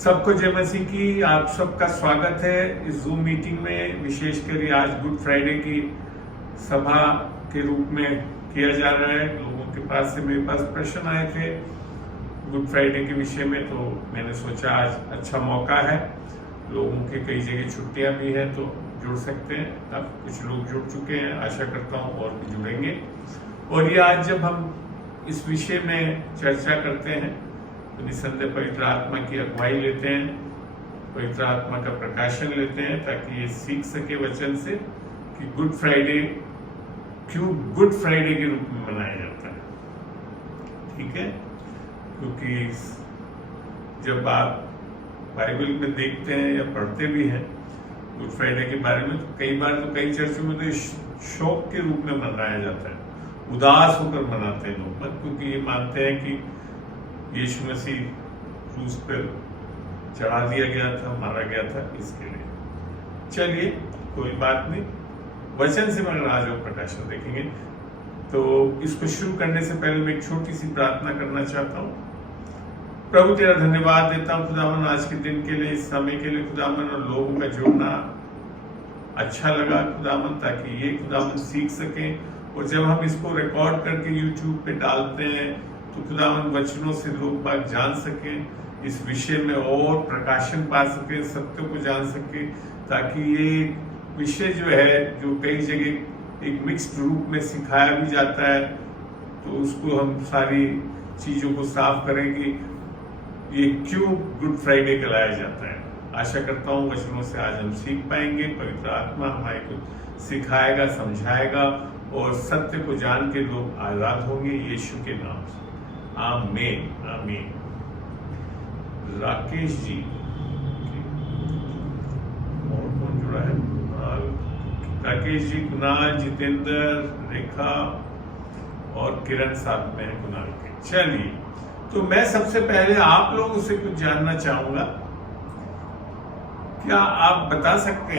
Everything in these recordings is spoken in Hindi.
सबको जय मसीह की। आप सबका स्वागत है इस जूम मीटिंग में। विशेषकर आज गुड फ्राइडे की सभा के रूप में किया जा रहा है। लोगों के पास से मेरे पास प्रश्न आए थे गुड फ्राइडे के विषय में, तो मैंने सोचा आज अच्छा मौका है। लोगों के कई जगह छुट्टियां भी हैं तो जुड़ सकते हैं। अब कुछ लोग जुड़ चुके हैं, आशा करता हूँ और भी जुड़ेंगे। और ये आज जब हम इस विषय में चर्चा करते हैं तो निसंदेह पवित्र आत्मा की अगुवाई लेते हैं, पवित्र आत्मा का प्रकाशन लेते हैं, ताकि ये सीख सके वचन से कि गुड फ्राइडे क्यों गुड फ्राइडे के रूप में मनाया जाता है। ठीक है, क्योंकि जब आप बाइबल में देखते हैं या पढ़ते भी हैं गुड फ्राइडे के बारे में, तो कई बार तो कई चर्चों में तो शोक के रूप में मनाया जाता है, उदास होकर मनाते हैं लोग, क्योंकि ये मानते हैं कि यीशु मसीह क्रूस पर चढ़ा दिया गया था, मारा गया था, इसके लिए। चलिए, कोई बात नहीं, वचन से मगर आज और प्रकाशन देखेंगे। तो इसको शुरू करने से पहले मैं एक छोटी सी प्रार्थना करना चाहता हूँ। प्रभु तेरा धन्यवाद देता हूँ खुदावन आज के दिन के लिए, इस समय के लिए खुदावन, और लोगों का जुड़ना अच्छा लगा खुदावन, ताकि ये खुदावन सीख सकें। और जब हम इसको रिकॉर्ड करके यूट्यूब पे डालते हैं तो खुदावन वचनों से लोग बात जान सकें, इस विषय में और प्रकाशन पा सके, सत्य को जान सके, ताकि ये विषय जो है, जो कई जगह एक मिक्स्ड रूप में सिखाया भी जाता है, तो उसको हम सारी चीजों को साफ करेंगे। ये क्यों गुड फ्राइडे कहलाया जाता है। आशा करता हूँ वचनों से आज हम सीख पाएंगे, पवित्र आत्मा हमारे को सिखाएगा, समझाएगा, और सत्य को जान के लोग आजाद होंगे यीशु के नाम से। आमीन आमीन। राकेश जी, और कौन जुड़ा है? राकेश जी, कुणाल, जितेंद्र, रेखा और किरण साथ में है कुणाल के। चलिए, तो मैं सबसे पहले आप लोगों से कुछ जानना चाहूंगा। क्या आप बता सकते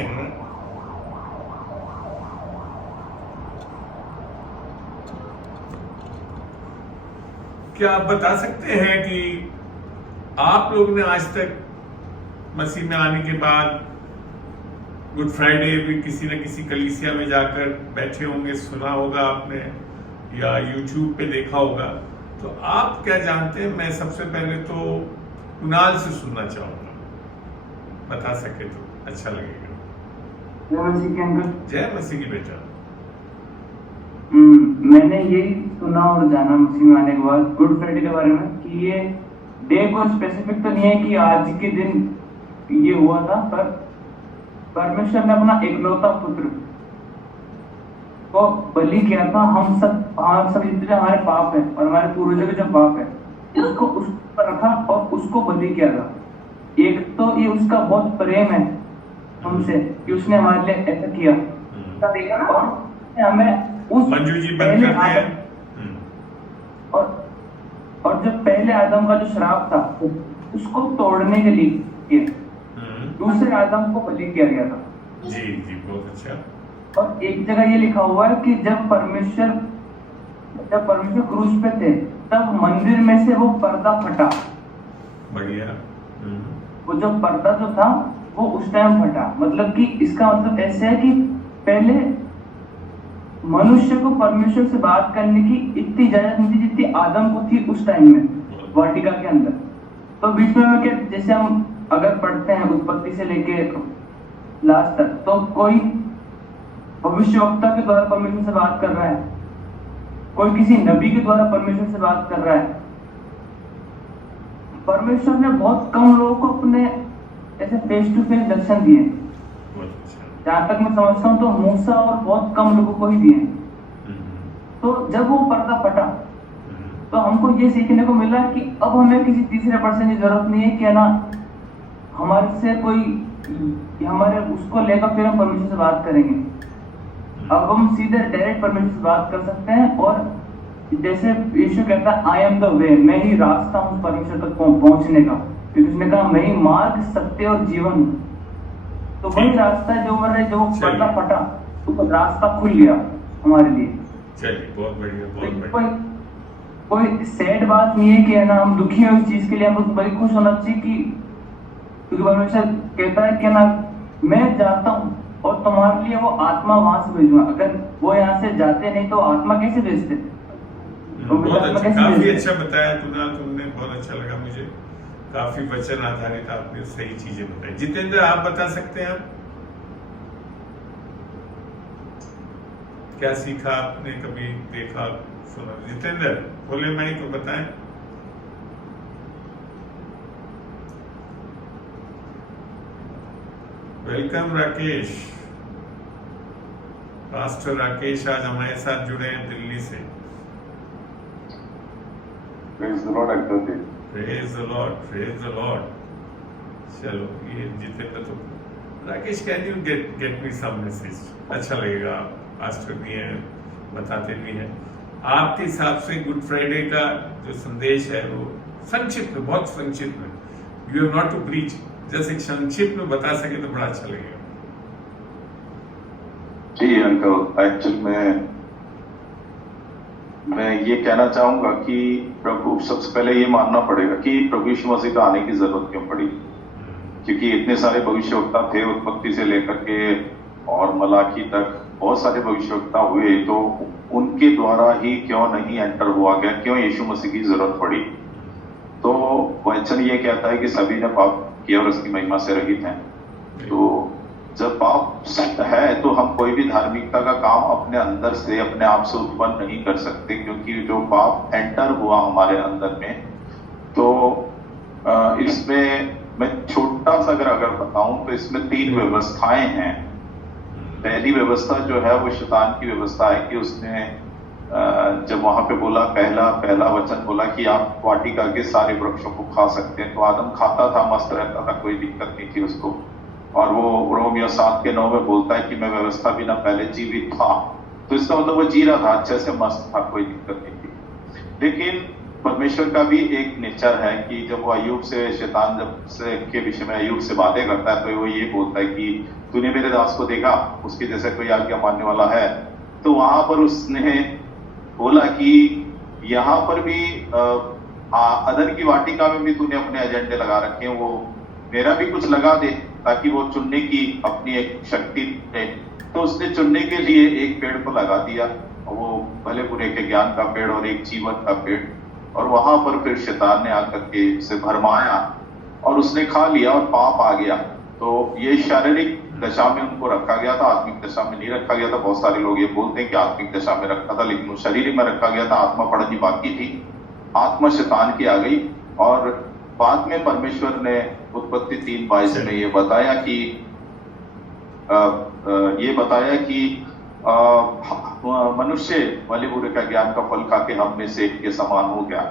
हैं कि आप लोग ने आज तक मसीह में आने के बाद गुड फ्राइडे भी किसी न किसी कलीसिया में जाकर बैठे होंगे, सुना होगा आपने, या यूट्यूब पे देखा होगा, तो आप क्या जानते हैं? मैं सबसे पहले तो कुणाल से सुनना चाहूंगा, बता सके तो अच्छा लगेगा। जय मसीह के अंकल। जय मसीह की बेटा। मैंने यही सुना और जाना मसीह में आने के बाद गुड फ्राइडे के बारे में कि ये डे को स्पेसिफिक तो नहीं है कि आज के दिन ये हुआ था, पर परमेश्वर ने अपना एकलौता पुत्र को बलि किया था। हम सब जितने हमारे पाप है और हमारे पूर्वजों के जो पाप है, उसको उस पर रखा और उसको बलि किया था। एक तो ये उसका बहुत प्रेम है हमसे कि उसने हमारे लिए ऐसा किया, और हमें उस मंजू जी बंद करते हैं। और जो पहले आदम का जो श्राप था उसको तोड़ने के लिए दूसरे आदम को बलि किया गया था। जी जी, बहुत अच्छा। और एक जगह ये लिखा हुआ है कि जब परमेश्वर क्रूस पे थे, तब मंदिर में से वो पर्दा फटा। बढ़िया। वो जो पर्दा जो था वो उस टाइम फटा। मतलब कि इसका मतलब ऐसे है कि पहले मनुष्य को परमेश्वर से बात करने की इतनी इजाजत नहीं थी जितनी आदम को थी उस टाइम में वाटिका के अंदर। तो बीच में क्या, जैसे हम अगर पढ़ते हैं उत्पत्ति से लेके लास्ट तक, तो कोई भविष्यवक्ता के द्वारा परमेश्वर से बात कर रहा है, कोई किसी नबी के द्वारा परमेश्वर से बात कर रहा है। परमेश्वर ने बहुत कम लोगों को अपने ऐसे फेस टू फेस दर्शन दिए। जहां तक मैं समझता हूँ तो मूसा और बहुत कम लोगों को ही दिए। तो जब वो पर्दा फटा तो हमको ये सीखने को मिला कि अब हमें किसी तीसरे पर्सन की जरूरत नहीं है कि है ना हमारे से कोई हमारे उसको लेकर फिर हम परमेश्वर से बात करेंगे। अब हम सीधे डायरेक्ट परमेश्वर से बात कर सकते हैं। और जैसे यीशु कहता है, आई एम द वे, मैं ही रास्ता हूँ परमेश्वर तक पहुंचने का, क्योंकि उसने कहा मैं ही मार्ग, सत्य और जीवन। तो वही रास्ता है जो पर्दा फटा तो रास्ता खुल गया हमारे लिए। चलिए, बहुत बढ़िया, बहुत बढ़िया। कोई सैड बात नहीं है कि है ना हम दुखी हैं उस चीज के लिए, हम बड़ी खुश होना चाहिए कि क्योंकि परमेश्वर कहता है कि ना मैं जाता हूँ और तुम्हारे लिए वो आत्मा वहां से भेजूंगा। अगर वो यहाँ से जाते नहीं तो आत्मा कैसे भेजते? बहुत अच्छा, काफी अच्छा बताया कुणाल तुमने, बहुत अच्छा लगा मुझे। काफी वचन आधारित आपने सही चीजें बताई। जितेंद्र, आप बता सकते हैं आप क्या सीखा आपने, कभी देखा सुना? जितेंद्र खोले माइक तो बताएं। वेलकम राकेश, पास्टर राकेश आज हमारे साथ जुड़े हैं दिल्ली से। Praise the Lord, Uncle ji. Praise the Lord, praise the Lord। चलो ये जितेंद्र तो Rakesh, can you get me some message? अच्छा लगेगा, आप पास्टर भी हैं, बताते भी हैं। आपके हिसाब से गुड फ्राइडे का जो संदेश है वो संक्षिप्त में, बहुत संक्षिप्त में, you have not to preach, जैसे संक्षिप्त में बता सके तो बड़ा अच्छा लगेगा। जी अंकल, एक्चुअल में मैं ये कहना चाहूंगा कि प्रभु, सबसे पहले ये मानना पड़ेगा कि प्रभु यीशु मसीह का आने की जरूरत क्यों पड़ी, क्योंकि इतने सारे भविष्यवक्ता थे उत्पत्ति से लेकर के और मलाकी तक, बहुत सारे भविष्यवक्ता हुए, तो उनके द्वारा ही क्यों नहीं एंटर हुआ गया, क्यों यीशु मसीह की जरूरत पड़ी? तो वचन ये कहता है कि सभी ने पाप किया और उसकी महिमा से रहित हैं। तो जब पाप सत्य है तो हम कोई भी धार्मिकता का काम अपने अंदर से, अपने आप से उत्पन्न नहीं कर सकते, क्योंकि जो पाप एंटर हुआ हमारे अंदर में, तो इसमें मैं छोटा सा अगर बताऊं तो इसमें 3 व्यवस्थाएं हैं। पहली व्यवस्था जो है वो शैतान की व्यवस्था है कि उसने जब वहां पे बोला, पहला वचन बोला कि आप वाटिका के सारे वृक्षों को खा सकते हैं, तो आदम खाता था, मस्त रहता था, कोई दिक्कत नहीं थी उसको। और वो रोमियो 7:9 में बोलता है कि मैं व्यवस्था बिना पहले जीवित था, तो इसका मतलब वो जी रहा था, अच्छे से मस्त था, कोई दिक्कत नहीं थी। लेकिन परमेश्वर का भी एक नेचर है कि जब वो अय्यूब से, शैतान जब से के विषय में अय्यूब से बातें करता है, तो वो ये बोलता है कि तूने मेरे दास को देखा, उसके जैसे कोई आज्ञा मानने वाला है? तो वहां पर उसने बोला कि यहाँ पर भी अदन की वाटिका में भी तूने अपने एजेंडे लगा रखे हैं, वो मेरा भी कुछ लगा दे ताकि वो चुनने की अपनी एक शक्ति दे। तो उसने चुनने के लिए एक पेड़ को लगा दिया, वो भले बुरे के ज्ञान का पेड़ और एक जीवन का पेड़, और वहां पर फिर शैतान ने आकर के उसे भरमाया और उसने खा लिया और पाप आ गया। तो ये शारीरिक दशा में उनको रखा गया था, आत्मिक दशा में नहीं रखा गया था। बहुत सारे लोग ये बोलते हैं कि आत्मिक दशा में रखा था, लेकिन वो शरीर में रखा गया था, आत्मा पड़नी बाकी थी। आत्मा शैतान की आ गई और बाद में परमेश्वर ने उत्पत्ति 3:22 में ये बताया कि मनुष्य भले बुरे का ज्ञान का फल खा के हम में से एक के समान हो गया।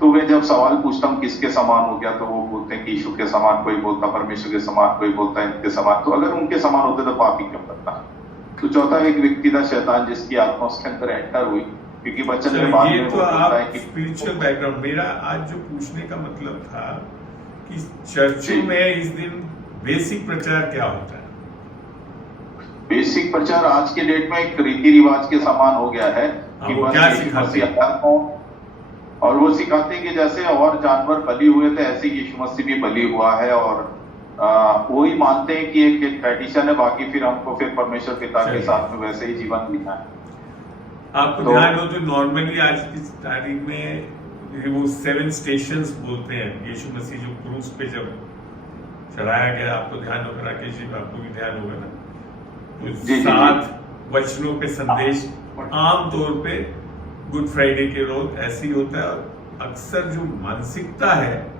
तो वे जब सवाल पूछता हूँ किसके समान हो गया, तो वो बोलते हैं कि यीशु के समान, कोई बोलता परमेश्वर के समान, कोई बोलता है इनके समान। तो अगर उनके समान होते तो पाप ही क्यों करता? तो चौथा एक व्यक्ति था शैतान, जिसकी आत्मा उसके अंदर एंटर हुई, क्योंकि बच्चन में बाद में तो आप स्पिरिचुअल बैकग्राउंड, मेरा आज जो पूछने का मतलब था कि चर्चों में इस दिन बेसिक प्रचार क्या होता है? बेसिक प्रचार आज के डेट में एक रीति रिवाज के समान हो गया है कि वो क्या सिखाते हैं? और वो सिखाते हैं कि जैसे और जानवर बलि हुए थे, ऐसे यीशु मसीह भी बलि हुआ है, और वो ही मानते हैं कि एक ट्रेडिशन है, बाकी फिर हमको फिर परमेश्वर पिता के साथ में वैसे ही जीवन जीना है। आपको ध्यान हो तो नॉर्मली आज की तारीख में वो 7 स्टेशंस बोलते हैं, यीशु मसीह जो क्रूस पे जब चढ़ाया गया, आपको ध्यान होगा राकेश जी, आपको भी ध्यान होगा ना, तो 7 वचनों पे संदेश आमतौर पे गुड फ्राइडे के रोज ऐसे ही होता है। और अक्सर जो मानसिकता है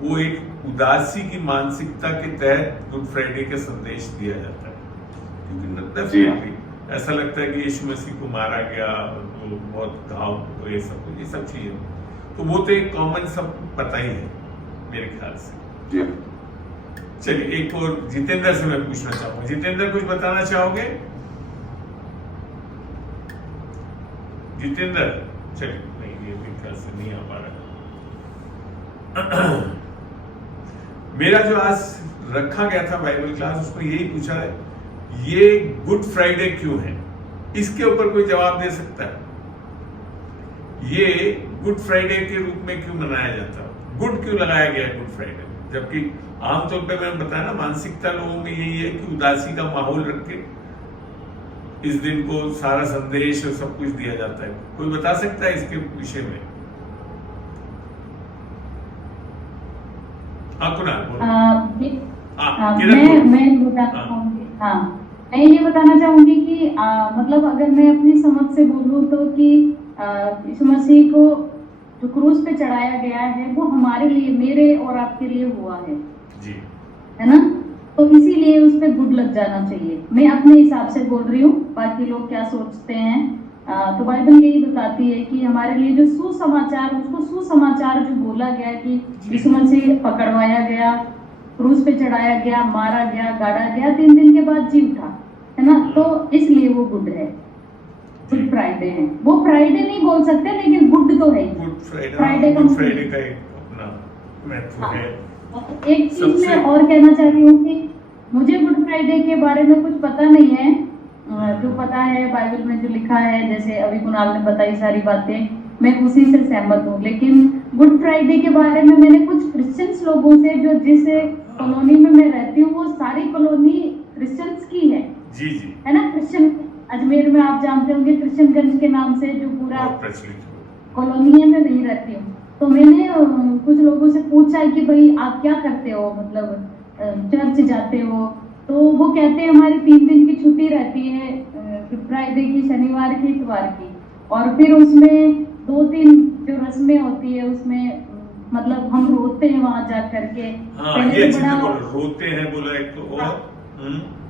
वो एक उदासी की मानसिकता के तहत गुड फ्राइडे का संदेश दिया जाता है, क्योंकि ऐसा लगता है कि यीशु मसीह को मारा गया, तो बहुत घाव, ये सब चीजें, तो वो तो एक कॉमन सब पता ही है मेरे ख्याल से। चलिए एक और जितेंद्र से मैं पूछना चाहूंगा। जितेंद्र कुछ बताना चाहोगे? जितेंद्र चलिए, नहीं ये मेरे ख्याल से नहीं आ पा रहा। मेरा जो आज रखा गया था बाइबल क्लास, उसमें यही पूछा है, ये गुड फ्राइडे क्यों है? इसके ऊपर कोई जवाब दे सकता है? ये गुड फ्राइडे के रूप में क्यों मनाया जाता है? गुड क्यों लगाया गया गुड फ्राइडे? जबकि आमतौर पे मैंने बताया ना, मानसिकता लोगों में यही है कि उदासी का माहौल रख के इस दिन को सारा संदेश और सब कुछ दिया जाता है। कोई बता सकता है इसके विषय में? हाँ कुणाल बोलो। मैं बताना चाहूंगी। हाँ, मैं ये बताना चाहूंगी कि मतलब अगर मैं अपनी समझ से बोलूं तो कि यीशु मसीह को जो क्रूस पे चढ़ाया गया है वो हमारे लिए, मेरे और आपके लिए हुआ है जी, है ना। तो इसीलिए उस पे गुड लग जाना चाहिए। मैं अपने हिसाब से बोल रही हूँ, बाकी लोग क्या सोचते हैं। तो बाइबल यही बताती है कि हमारे लिए जो सुसमाचार, उसको सुसमाचार जो बोला गया कि यीशु मसीह पकड़वाया गया, क्रूस पे चढ़ाया गया, मारा गया, गाड़ा गया, 3 दिन के बाद जी उठा, है ना। तो इसलिए वो गुड है, गुड फ्राइडे है। वो फ्राइडे नहीं बोल सकते, लेकिन गुड तो है। Good Friday, Friday good Friday का एक अपना महत्व है। एक चीज मैं और कहना चाह रही हूँ कि मुझे गुड फ्राइडे के बारे में कुछ पता नहीं है। जो पता है बाइबल में जो लिखा है, जैसे अभी कुणाल ने बताई सारी बातें, मैं उसी से सहमत हूँ। लेकिन गुड फ्राइडे के बारे में मैंने कुछ क्रिश्चियंस लोगों से, जो जिस कॉलोनी में मैं रहती हूँ वो सारी कॉलोनी क्रिश्चियंस की है। जी जी, है ना। क्रिश्चियन अजमेर में आप जानते होंगे क्रिश्चियनगंज के नाम से जो पूरा कॉलोनी है, मैं नहीं रहती हूँ। तो मैंने कुछ लोगों से पूछा कि भाई आप क्या करते हो, मतलब चर्च जाते हो? तो वो कहते हैं हमारी 3 दिन की छुट्टी रहती है, फ्राइडे की, शनिवार की, इतवार की, और फिर उसमें 2-3 जो रस्में होती है उसमें मतलब हम रोते हैं वहां जा करके। हाँ, ये रोते हैं बोला एक तो। और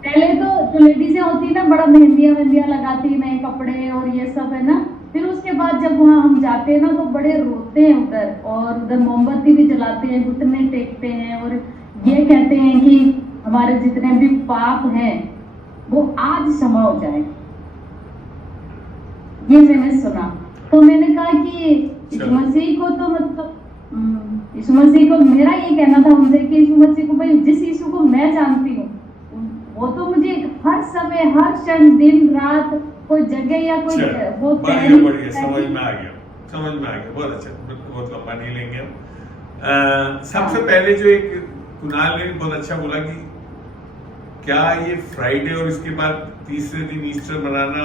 पहले तो जो लेडीजें होती है ना, बड़ा मेहंदियां लगाती है, नए कपड़े और ये सब, है ना। फिर उसके बाद जब वहां हम जाते हैं ना तो बड़े रोते हैं उधर, और उधर मोमबत्ती भी जलाते हैं, घुटने टेकते हैं, और ये कहते हैं कि हमारे जितने भी पाप हैं वो आज क्षमा हो जाए। ये मैंने सुना। तो मैंने कहा कि यीशु मसीह को तो मतलब यीशु मसीह को मेरा ये कहना था उनसे कि यीशु मसीह को, भाई जिस यीशु को मैं जानती हूँ वो तो मुझे हर समय, हर क्षण, दिन रात, कोई जगह या कोई वो बढ़िया, समझ में आ गया, बहुत अच्छा, बहुत लंबा नहीं लेंगे हम। सबसे पहले जो एक कुणाल ने बहुत अच्छा बोला कि क्या ये फ्राइडे और इसके बाद तीसरे दिन ईस्टर मनाना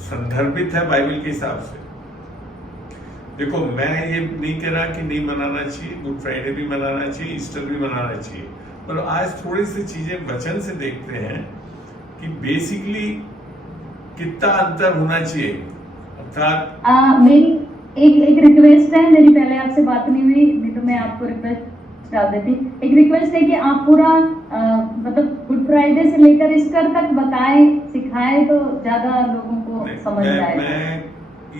संदर्भित है बाइबल के हिसाब से? देखो, मैं ये नहीं कह रहा कि नहीं मनाना चाहिए, गुड फ्राइडे भी मनाना चाहिए, ईस्टर भी मनाना चाहिए, पर आज थोड़ी सी चीजें वचन से देखते हैं कि बेसिकली कितना अंतर होना चाहिए। अर्थात मेरी एक रिक्वेस्ट है, मेरी पहले आपसे बात नहीं हुई, नहीं तो मैं आपको रिक्वेस्ट डाल देती। एक रिक्वेस्ट है कि आप पूरा मतलब गुड फ्राइडे से लेकर ईस्टर तक बताएं, सिखाएं, तो ज्यादा लोगों को समझ आए। मैं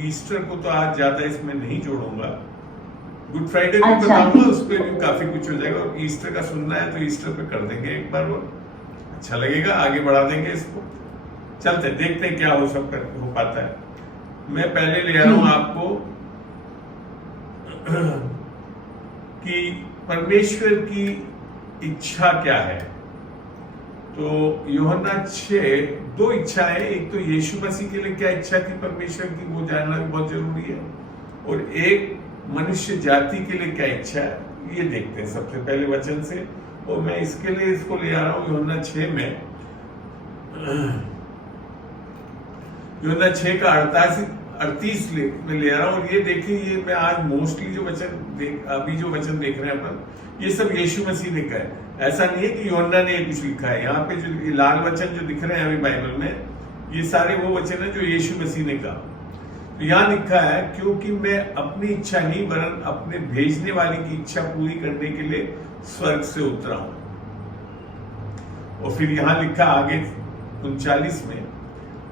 ईस्टर को तो आज ज्यादा इसमें नहीं जोड़ूंगा, गुड फ्राइडे को बताऊंगा, उस पर भी काफी कुछ हो जाएगा। और ईस्टर का सुनना है तो ईस्टर पे कर देंगे एक बार, वो अच्छा लगेगा, आगे बढ़ा देंगे इसको। चलते देखते हैं क्या हो पाता है। मैं पहले ले आ रहा हूं आपको कि परमेश्वर की इच्छा क्या है। तो यूहन्ना 6 2 इच्छाएं, एक तो यीशु मसीह के लिए क्या इच्छा थी परमेश्वर की, वो जानना भी बहुत जरूरी है, और एक मनुष्य जाति के लिए क्या इच्छा है, ये देखते हैं सबसे पहले वचन से। और मैं इसके लिए इसको ले आ रहा हूं यूहन्ना 6 में, यूहन्ना 6 का 38 में ले आ रहा हूं। और ये देखिए, ये मैं आज मोस्टली जो अभी जो वचन देख रहे हैं अपन, ये सब यीशु मसीह ने कहा है। ऐसा नहीं है कि यूहन्ना ने कुछ लिखा है। यहाँ पे जो लाल वचन जो दिख रहे हैं अभी बाइबल में, ये सारे वो वचन है जो यीशु मसीह ने कहा। तो यहाँ लिखा है, क्योंकि मैं अपनी इच्छा नहीं वरन अपने भेजने वाले की इच्छा पूरी करने के लिए स्वर्ग से उतरा हूं। और फिर यहाँ लिखा आगे 39 में,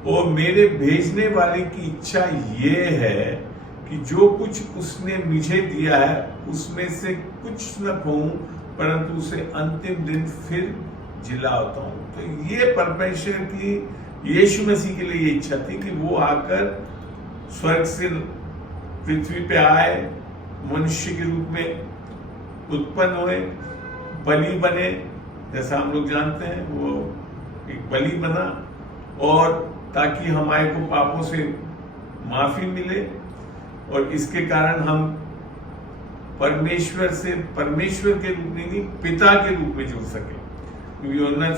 और मेरे भेजने वाले की इच्छा ये है कि जो कुछ उसने मुझे दिया है उसमें से कुछ न खोऊं, परंतु उसे अंतिम दिन फिर जिलाता हूं। तो ये परमेश्वर की, यीशु मसीह के लिए ये इच्छा थी कि वो आकर स्वर्ग से पृथ्वी पे आए, मनुष्य के रूप में उत्पन्न हुए, बलि बने, जैसा हम लोग जानते हैं वो एक बलि बना, और ताकि हमारे को पापों से माफी मिले, और इसके कारण हम परमेश्वर से परमेश्वर के रूप में नहीं, पिता के रूप में जुड़ सके। क्योंकि यूहन्ना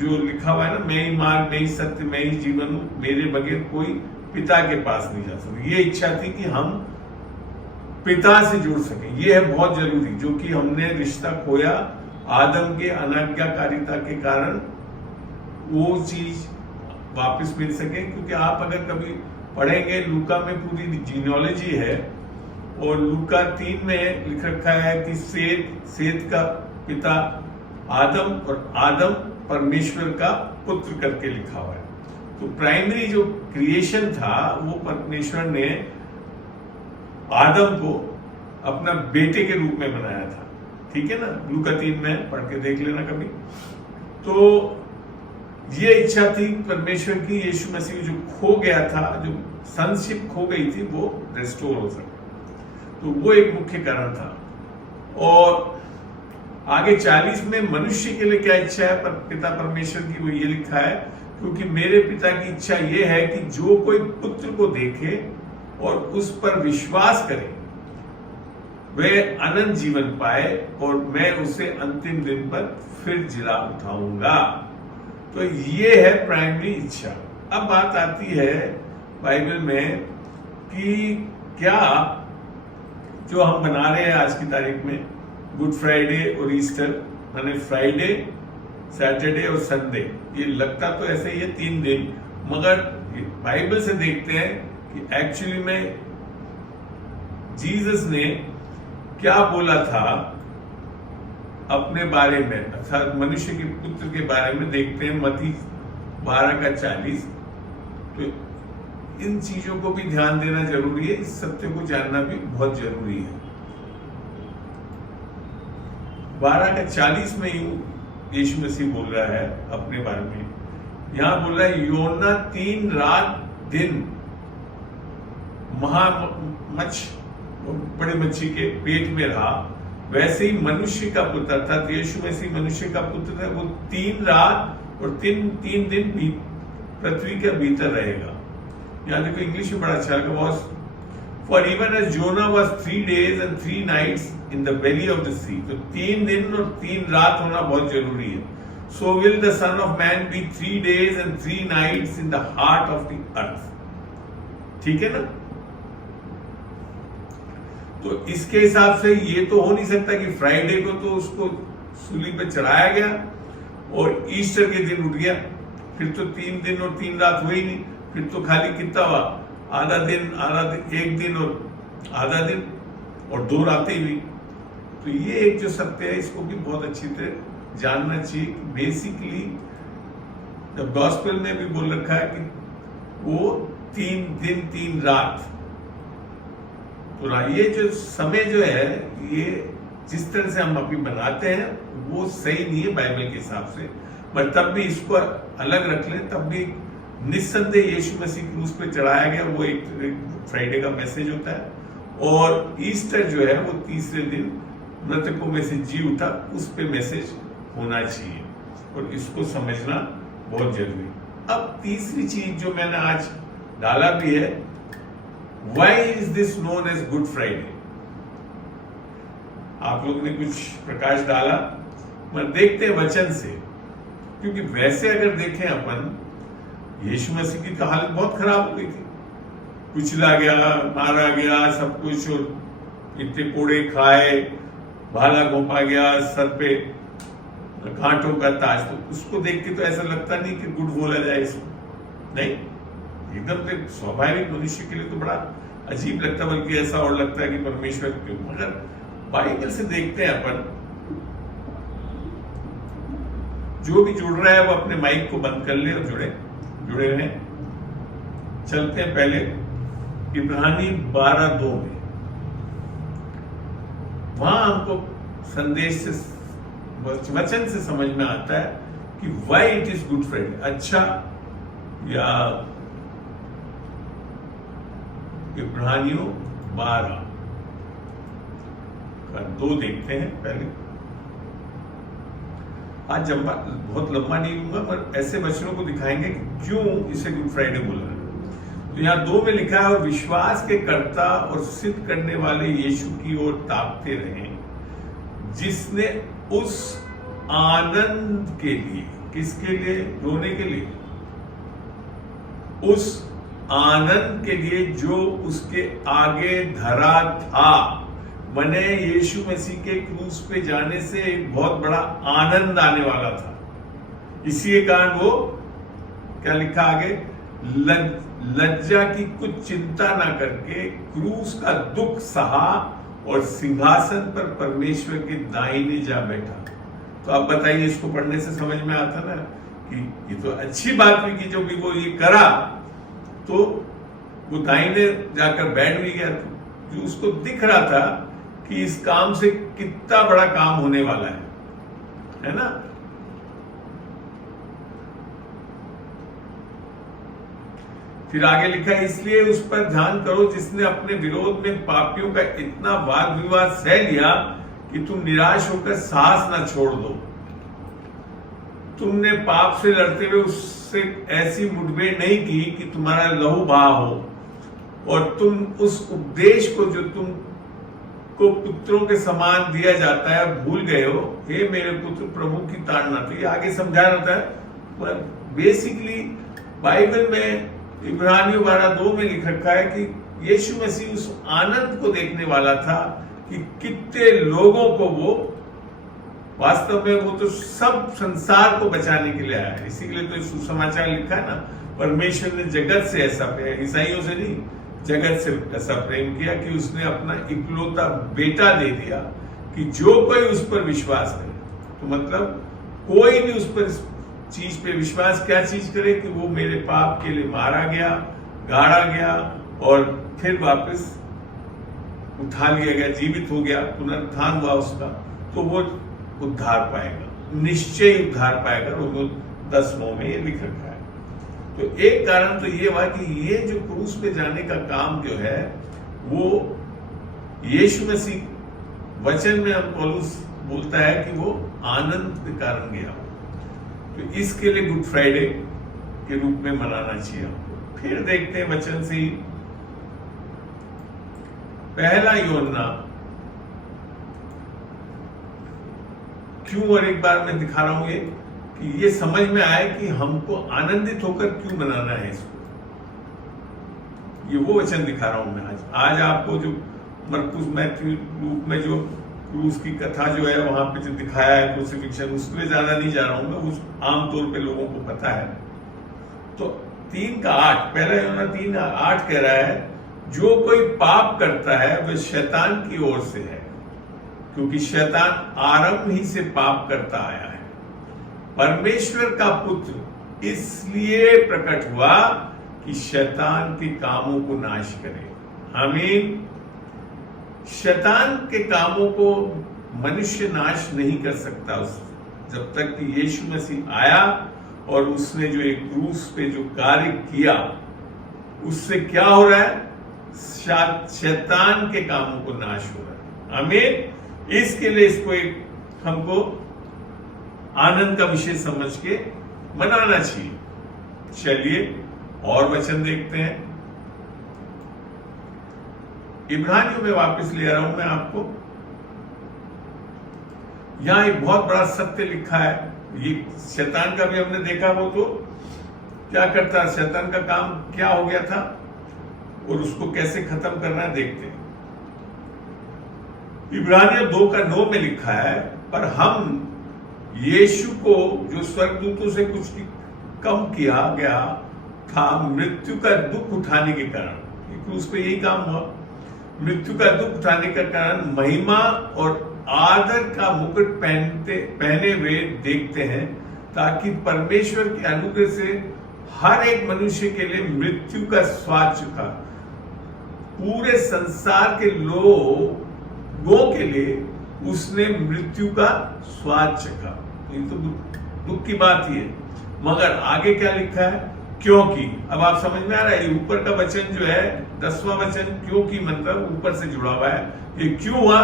जो लिखा हुआ है ना, मैं ही मार्ग, मैं ही सत्य, मैं ही जीवन हूं, मेरे बगैर कोई पिता के पास नहीं जा सकता। ये इच्छा थी कि हम पिता से जुड़ सके। ये है बहुत जरूरी, जो कि हमने रिश्ता खोया आदम के अनाज्ञाकारिता के कारण, वो चीज वापस मिल सके। क्योंकि आप अगर कभी पढ़ेंगे, लूका में पूरी जीनियोलॉजी है, और लूका 3 में लिख रखा है कि सेत का पिता आदम, और आदम परमेश्वर का पुत्र करके लिखा हुआ है। तो प्राइमरी जो क्रिएशन था वो परमेश्वर ने आदम को अपना बेटे के रूप में बनाया था। ठीक है ना, लूका 3 में पढ़ के देख लेना कभी। तो ये इच्छा थी परमेश्वर की, यीशु मसीह जो खो गया था, जो सनशिप खो गई थी, वो रिस्टोर हो सके। तो वो एक मुख्य कारण था। और आगे 40 में मनुष्य के लिए क्या इच्छा है पर पिता परमेश्वर की, वो ये लिखा है, क्योंकि मेरे पिता की इच्छा ये है कि जो कोई पुत्र को देखे और उस पर विश्वास करे वह अनंत जीवन पाए, और मैं उसे अंतिम दिन पर फिर जिला उठाऊंगा। तो ये है प्राइमरी इच्छा। अब बात आती है बाइबल में कि क्या जो हम बना रहे हैं आज की तारीख में, गुड फ्राइडे और ईस्टर, माने फ्राइडे, सैटरडे और संडे, ये लगता तो ऐसे ही है 3 दिन, मगर बाइबल से देखते हैं कि एक्चुअली में जीसस ने क्या बोला था अपने बारे में, अर्थात मनुष्य के पुत्र के बारे में। देखते हैं मत्ती 12:40। तो इन चीजों को भी ध्यान देना जरूरी है, इस सत्य को जानना भी बहुत जरूरी है। 12:40 में यीशु मसीह बोल रहा है अपने बारे में। यहां बोल रहा है, योना 3 रात दिन बड़े मच्छी के पेट में रहा, वैसे ही मनुष्य का पुत्र, अर्थात यीशु मसीह मनुष्य का पुत्र है, वो 3 रात और 3 दिन भी पृथ्वी के भीतर रहेगा। यहाँ देखो इंग्लिश में बड़ा अच्छा लगा, for even as Jonah was 3 days and 3 nights in the belly of the sea। तो 3 दिन और 3 रात होना बहुत जरूरी है। So will the Son of Man be 3 days and 3 nights in the heart of the earth। ठीक है ना? तो इसके हिसाब से ये तो हो नहीं सकता कि फ्राइडे को तो उसको सूली पे चढ़ाया गया और ईस्टर के दिन उठ गया, फिर तो 3 दिन और 3 रात हुई नहीं, फिर तो खाली कितना हुआ, आधा दिन 1 दिन और आधा दिन और 2 रातें हुई। तो ये एक जो सत्य है, इसको भी बहुत अच्छी तरह जानना चाहिए कि बेसिकली जब गॉस्पेल में भी बोल रखा है कि वो 3 दिन 3 रात, तो ये जो समय जो है, ये जिस तरह से हम अभी बनाते हैं वो सही नहीं है बाइबल के हिसाब से, पर तब भी इसको अलग रख लें, तब भी निस्संदेह यीशु मसीह क्रूस पे चढ़ाया गया, वो एक फ्राइडे का मैसेज होता है। और ईस्टर जो है वो तीसरे दिन मृतकों में से जी उठा, उस पे मैसेज होना चाहिए, और इसको समझना बहुत जरूरी। अब तीसरी चीज जो मैंने आज डाला भी है, why is this known as Good Friday. आप लोगों ने कुछ प्रकाश डाला, पर देखते हैं वचन से, क्योंकि वैसे अगर देखें अपन, यीशु मसीह की तो हालत बहुत खराब हो गई थी, कुचला गया, मारा गया, सब कुछ, और इतने कोड़े खाए, भाला घोंपा गया, सर पे कांटों का ताज। तो उसको देख के तो ऐसा लगता नहीं कि गुड बोला जाए इसको, नहीं, एकदम से स्वाभाविक मनुष्य के लिए तो बड़ा अजीब लगता, बल्कि ऐसा और लगता है कि परमेश्वर क्यों। मगर बाइबल से देखते हैं अपन, जो भी जुड़ रहा है वो अपने माइक को बंद कर ले और जुड़े रहें। चलते हैं पहले इब्रानी 12:2 में, वहां हमको संदेश से, वचन से समझ में आता है कि why it is good Friday, अच्छा या इब्रानियों 12:2 देखते हैं पहले। आज बहुत लंबा नहीं लूंगा, पर ऐसे वचनों को दिखाएंगे कि क्यों इसे गुड फ्राइडे बोला है। तो यहाँ 2 में लिखा है, और विश्वास के कर्ता और सिद्ध करने वाले यीशु की ओर ताकते रहें, जिसने उस आनंद के लिए, किसके लिए? रोने के लिए, उस आनंद के लिए जो उसके आगे धरा था। मने यीशु मसीह के क्रूस पे जाने से एक बहुत बड़ा आनंद आने वाला था, इसी के कारण वो क्या लिखा आगे, लज्जा की कुछ चिंता ना करके क्रूस का दुख सहा और सिंहासन पर परमेश्वर के दाहिने जा बैठा। तो आप बताइए, इसको पढ़ने से समझ में आता ना कि ये तो अच्छी बात हुई कि जो भी वो ये करा तो वो दाहिने जाकर बैठ भी गया। तो जो उसको दिख रहा था कि इस काम से कितना बड़ा काम होने वाला है ना। फिर आगे लिखा है, इसलिए उस पर ध्यान करो जिसने अपने विरोध में पापियों का इतना वाद विवाद सह लिया कि तुम निराश होकर साहस ना छोड़ दो। तुमने पाप से लड़ते हुए उससे ऐसी मुठभेड़ नहीं की कि तुम्हारा लहू बहा हो, और तुम उस उपदेश को जो तुम को पुत्रों के समान दिया जाता है भूल गए हो। हे मेरे पुत्र, प्रभु की ताड़ना। तो ये आगे समझा रहता है, पर बेसिकली बाइबल में इब्रानियों 12:2 में लिख रखा है कि यीशु मसीह उस आनंद को देखने वाला था कि कितने लोगों को वो, वास्तव में वो तो सब संसार को बचाने के लिए आया है। इसी के लिए तो सुसमाचार लिखा है ना, परमेश्वर ने जगत से ऐसा प्रेम, ईसाइयों से नहीं, जगत से ऐसा प्रेम किया कि उसने अपना इकलौता बेटा दे दिया कि जो कोई उस पर विश्वास करे। तो मतलब कोई भी उस पर चीज पे विश्वास, क्या चीज करे कि वो मेरे पाप के लिए मारा गया, गाड़ा गया और फिर वापस उठा लिया गया, जीवित हो गया, पुनरुत्थान हुआ उसका, तो वो उद्धार पाएगा, निश्चय उद्धार पाएगा। रोमन 10:9 में ये लिख रखा है। तो एक कारण तो ये हुआ कि ये जो क्रूस पे जाने का काम जो है वो यीशु मसीह वचन में हम पौलुस बोलता है कि वो आनंद के कारण गया। तो इसके लिए गुड फ्राइडे के रूप में मनाना चाहिए हमको। फिर देखते हैं वचन से ही, पहला यूहन्ना, क्यों, और एक बार मैं दिखा रहा हूं ये कि ये समझ में आए कि हमको आनंदित होकर क्यों मनाना है इसको। ये वो वचन दिखा रहा हूं मैं आज आपको, जो मरकुस मैथ्यू रूप में जो क्रूस की कथा जो है वहां पे जो दिखाया है क्रूसिफिक्शन, उसमें ज्यादा नहीं जा रहा हूं मैं, उस आमतौर पे लोगों को पता है। तो 3:8, पहला यूहन्ना 3:8 कह रहा है, जो कोई पाप करता है वह शैतान की ओर से है, क्योंकि शैतान आरंभ ही से पाप करता आया है। परमेश्वर का पुत्र इसलिए प्रकट हुआ कि शैतान के कामों को नाश करे। आमीन। शैतान के कामों को मनुष्य नाश नहीं कर सकता जब तक कि यीशु मसीह आया और उसने जो एक क्रूस पे जो कार्य किया, उससे क्या हो रहा है, शैतान के कामों को नाश हो रहा है। आमीन। इसके लिए इसको एक हमको आनंद का विषय समझ के मनाना चाहिए। चलिए और वचन देखते हैं। इब्रानियों में वापस ले रहा हूं मैं आपको। यहां एक बहुत बड़ा सत्य लिखा है। ये शैतान का भी हमने देखा, वो तो क्या करता, शैतान का काम क्या हो गया था और उसको कैसे खत्म करना है देखते हैं। इब्रानियों 2:9 में लिखा है, पर हम यीशु को जो स्वर्गदूतों से कुछ कम किया गया था मृत्यु का दुख उठाने के कारण, क्रूस पे यही काम हुआ, मृत्यु का दुख उठाने का कारण महिमा और आदर का मुकुट पहने हुए देखते हैं, ताकि परमेश्वर के अनुग्रह से हर एक मनुष्य के लिए मृत्यु का स्वाद चुका, पूरे संसार के लोगों के लिए उसने मृत्यु का स्वाद चखा। ये तो दुख की बात ही है। मगर आगे क्या लिखा है, क्योंकि, अब आप समझ में आ रहा है, ये ऊपर का वचन जो है 10वां वचन, क्योंकि मतलब ऊपर से जुड़ा हुआ है। ये क्यों हुआ,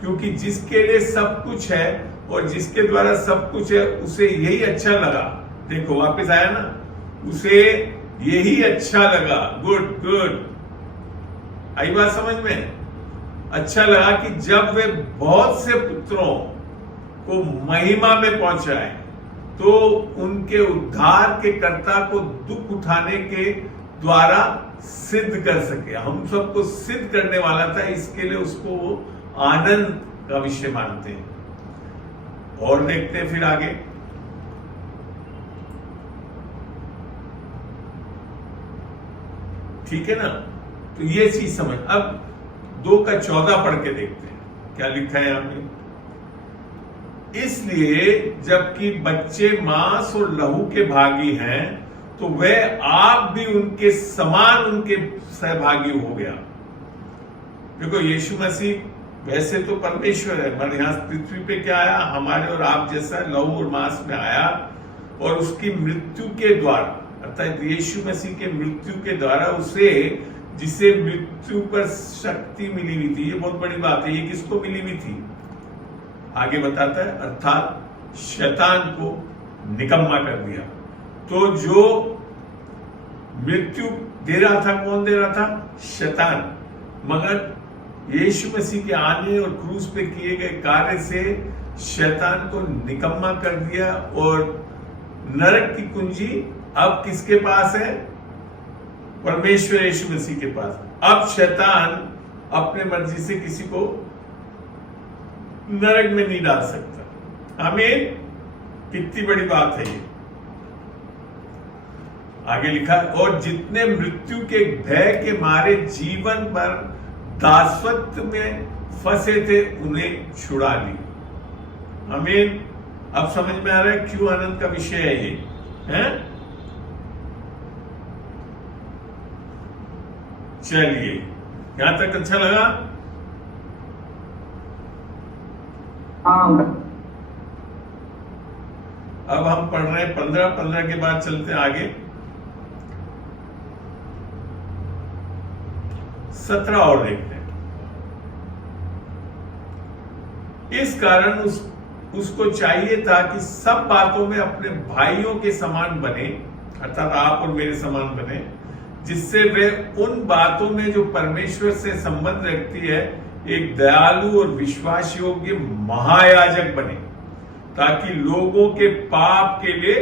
क्योंकि जिसके लिए सब कुछ है और जिसके द्वारा सब कुछ है उसे यही अच्छा लगा। देखो वापस आया ना, उसे यही अच्छा लगा। गुड गुड, आई बात समझ में? अच्छा लगा कि जब वे बहुत से पुत्रों को महिमा में पहुंचाए तो उनके उद्धार के कर्ता को दुख उठाने के द्वारा सिद्ध कर सके। हम सबको सिद्ध करने वाला था, इसके लिए उसको वो आनंद का विषय मानते हैं। और देखते हैं फिर आगे। ठीक है ना? तो ये चीज समझ। अब 2:14 पढ़ के देखते हैं क्या लिखा है यहां पे। इसलिए जबकि बच्चे मांस और लहू के भागी हैं तो वह आप भी उनके समान उनके सहभागी हो गया। देखो, यीशु मसीह वैसे तो परमेश्वर है, पर यहां पृथ्वी पे क्या आया? हमारे और आप जैसा लहू और मांस में आया, और उसकी मृत्यु के द्वारा, अर्थात यीशु मसीह के मृत्यु के द्वारा उसे, जिसे मृत्यु पर शक्ति मिली हुई थी, ये बहुत बड़ी बात है। ये किसको मिली हुई थी? आगे बताता है, अर्थात शैतान को निकम्मा कर दिया। तो जो मृत्यु दे रहा था, कौन दे रहा था? शैतान। मगर यीशु मसीह के आने और क्रूस पे किए गए कार्य से शैतान को निकम्मा कर दिया, और नरक की कुंजी अब किसके पास है? परमेश्वर यीशु मसीह के पास। अब शैतान अपने मर्जी से किसी को नरक में नहीं डाल सकता। आमीन। कितनी बड़ी बात है ये। आगे लिखा, और जितने मृत्यु के भय के मारे जीवन पर दासत्व में फंसे थे उन्हें छुड़ा ली। आमीन। अब समझ में आ रहा है क्यों आनंद का विषय है ये, है? चलिए, यहां तक अच्छा लगा? अब हम पढ़ रहे हैं 15 के बाद चलते हैं आगे 17 और देखते हैं। इस कारण उसको चाहिए था कि सब बातों में अपने भाइयों के समान बने, अर्थात आप और मेरे समान बने, जिससे वे उन बातों में जो परमेश्वर से संबंध रखती है एक दयालु और विश्वास योग्य महायाजक बने, ताकि लोगों के पाप के लिए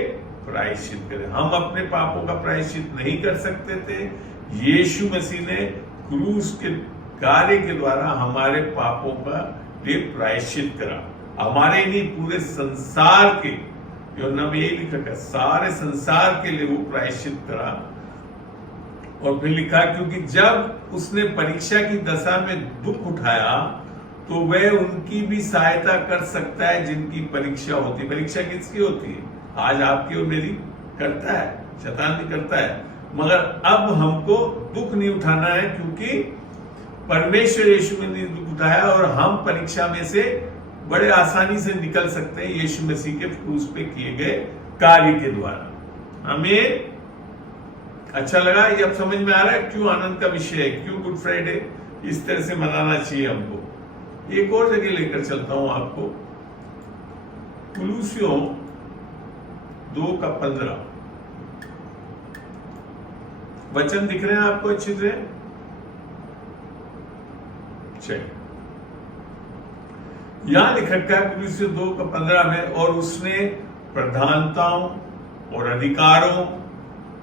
प्रायश्चित करें। हम अपने पापों का प्रायश्चित नहीं कर सकते थे, यीशु मसीह ने क्रूस के कार्य के द्वारा हमारे पापों का लिए प्रायश्चित करा। हमारे नहीं, पूरे संसार के, यूहन्ना में यही लिखा है, सारे संसार के लिए वो प्रायश्चित करा। और फिर लिखा, क्योंकि जब उसने परीक्षा की दशा में दुख उठाया तो वह उनकी भी सहायता कर सकता है जिनकी परीक्षा होती है। परीक्षा किसकी होती है? आज आपकी और मेरी करता है, शैतान भी करता है। मगर अब हमको दुख नहीं उठाना है, क्योंकि परमेश्वर यीशु में ने दुख उठाया और हम परीक्षा में से बड़े आसानी से निकल सकते हैं यीशु मसीह के क्रूस पे किए गए कार्य के द्वारा। हमें अच्छा लगा? ये अब समझ में आ रहा है क्यों आनंद का विषय है, क्यों गुड फ्राइडे इस तरह से मनाना चाहिए हमको। एक और जगह लेकर चलता हूं आपको, कुलूसियों 2:15 वचन दिख रहे हैं आपको अच्छी तरह? चलिए, यहां लिख रखा है कुलूसियों 2:15 में, और उसने प्रधानताओं और अधिकारों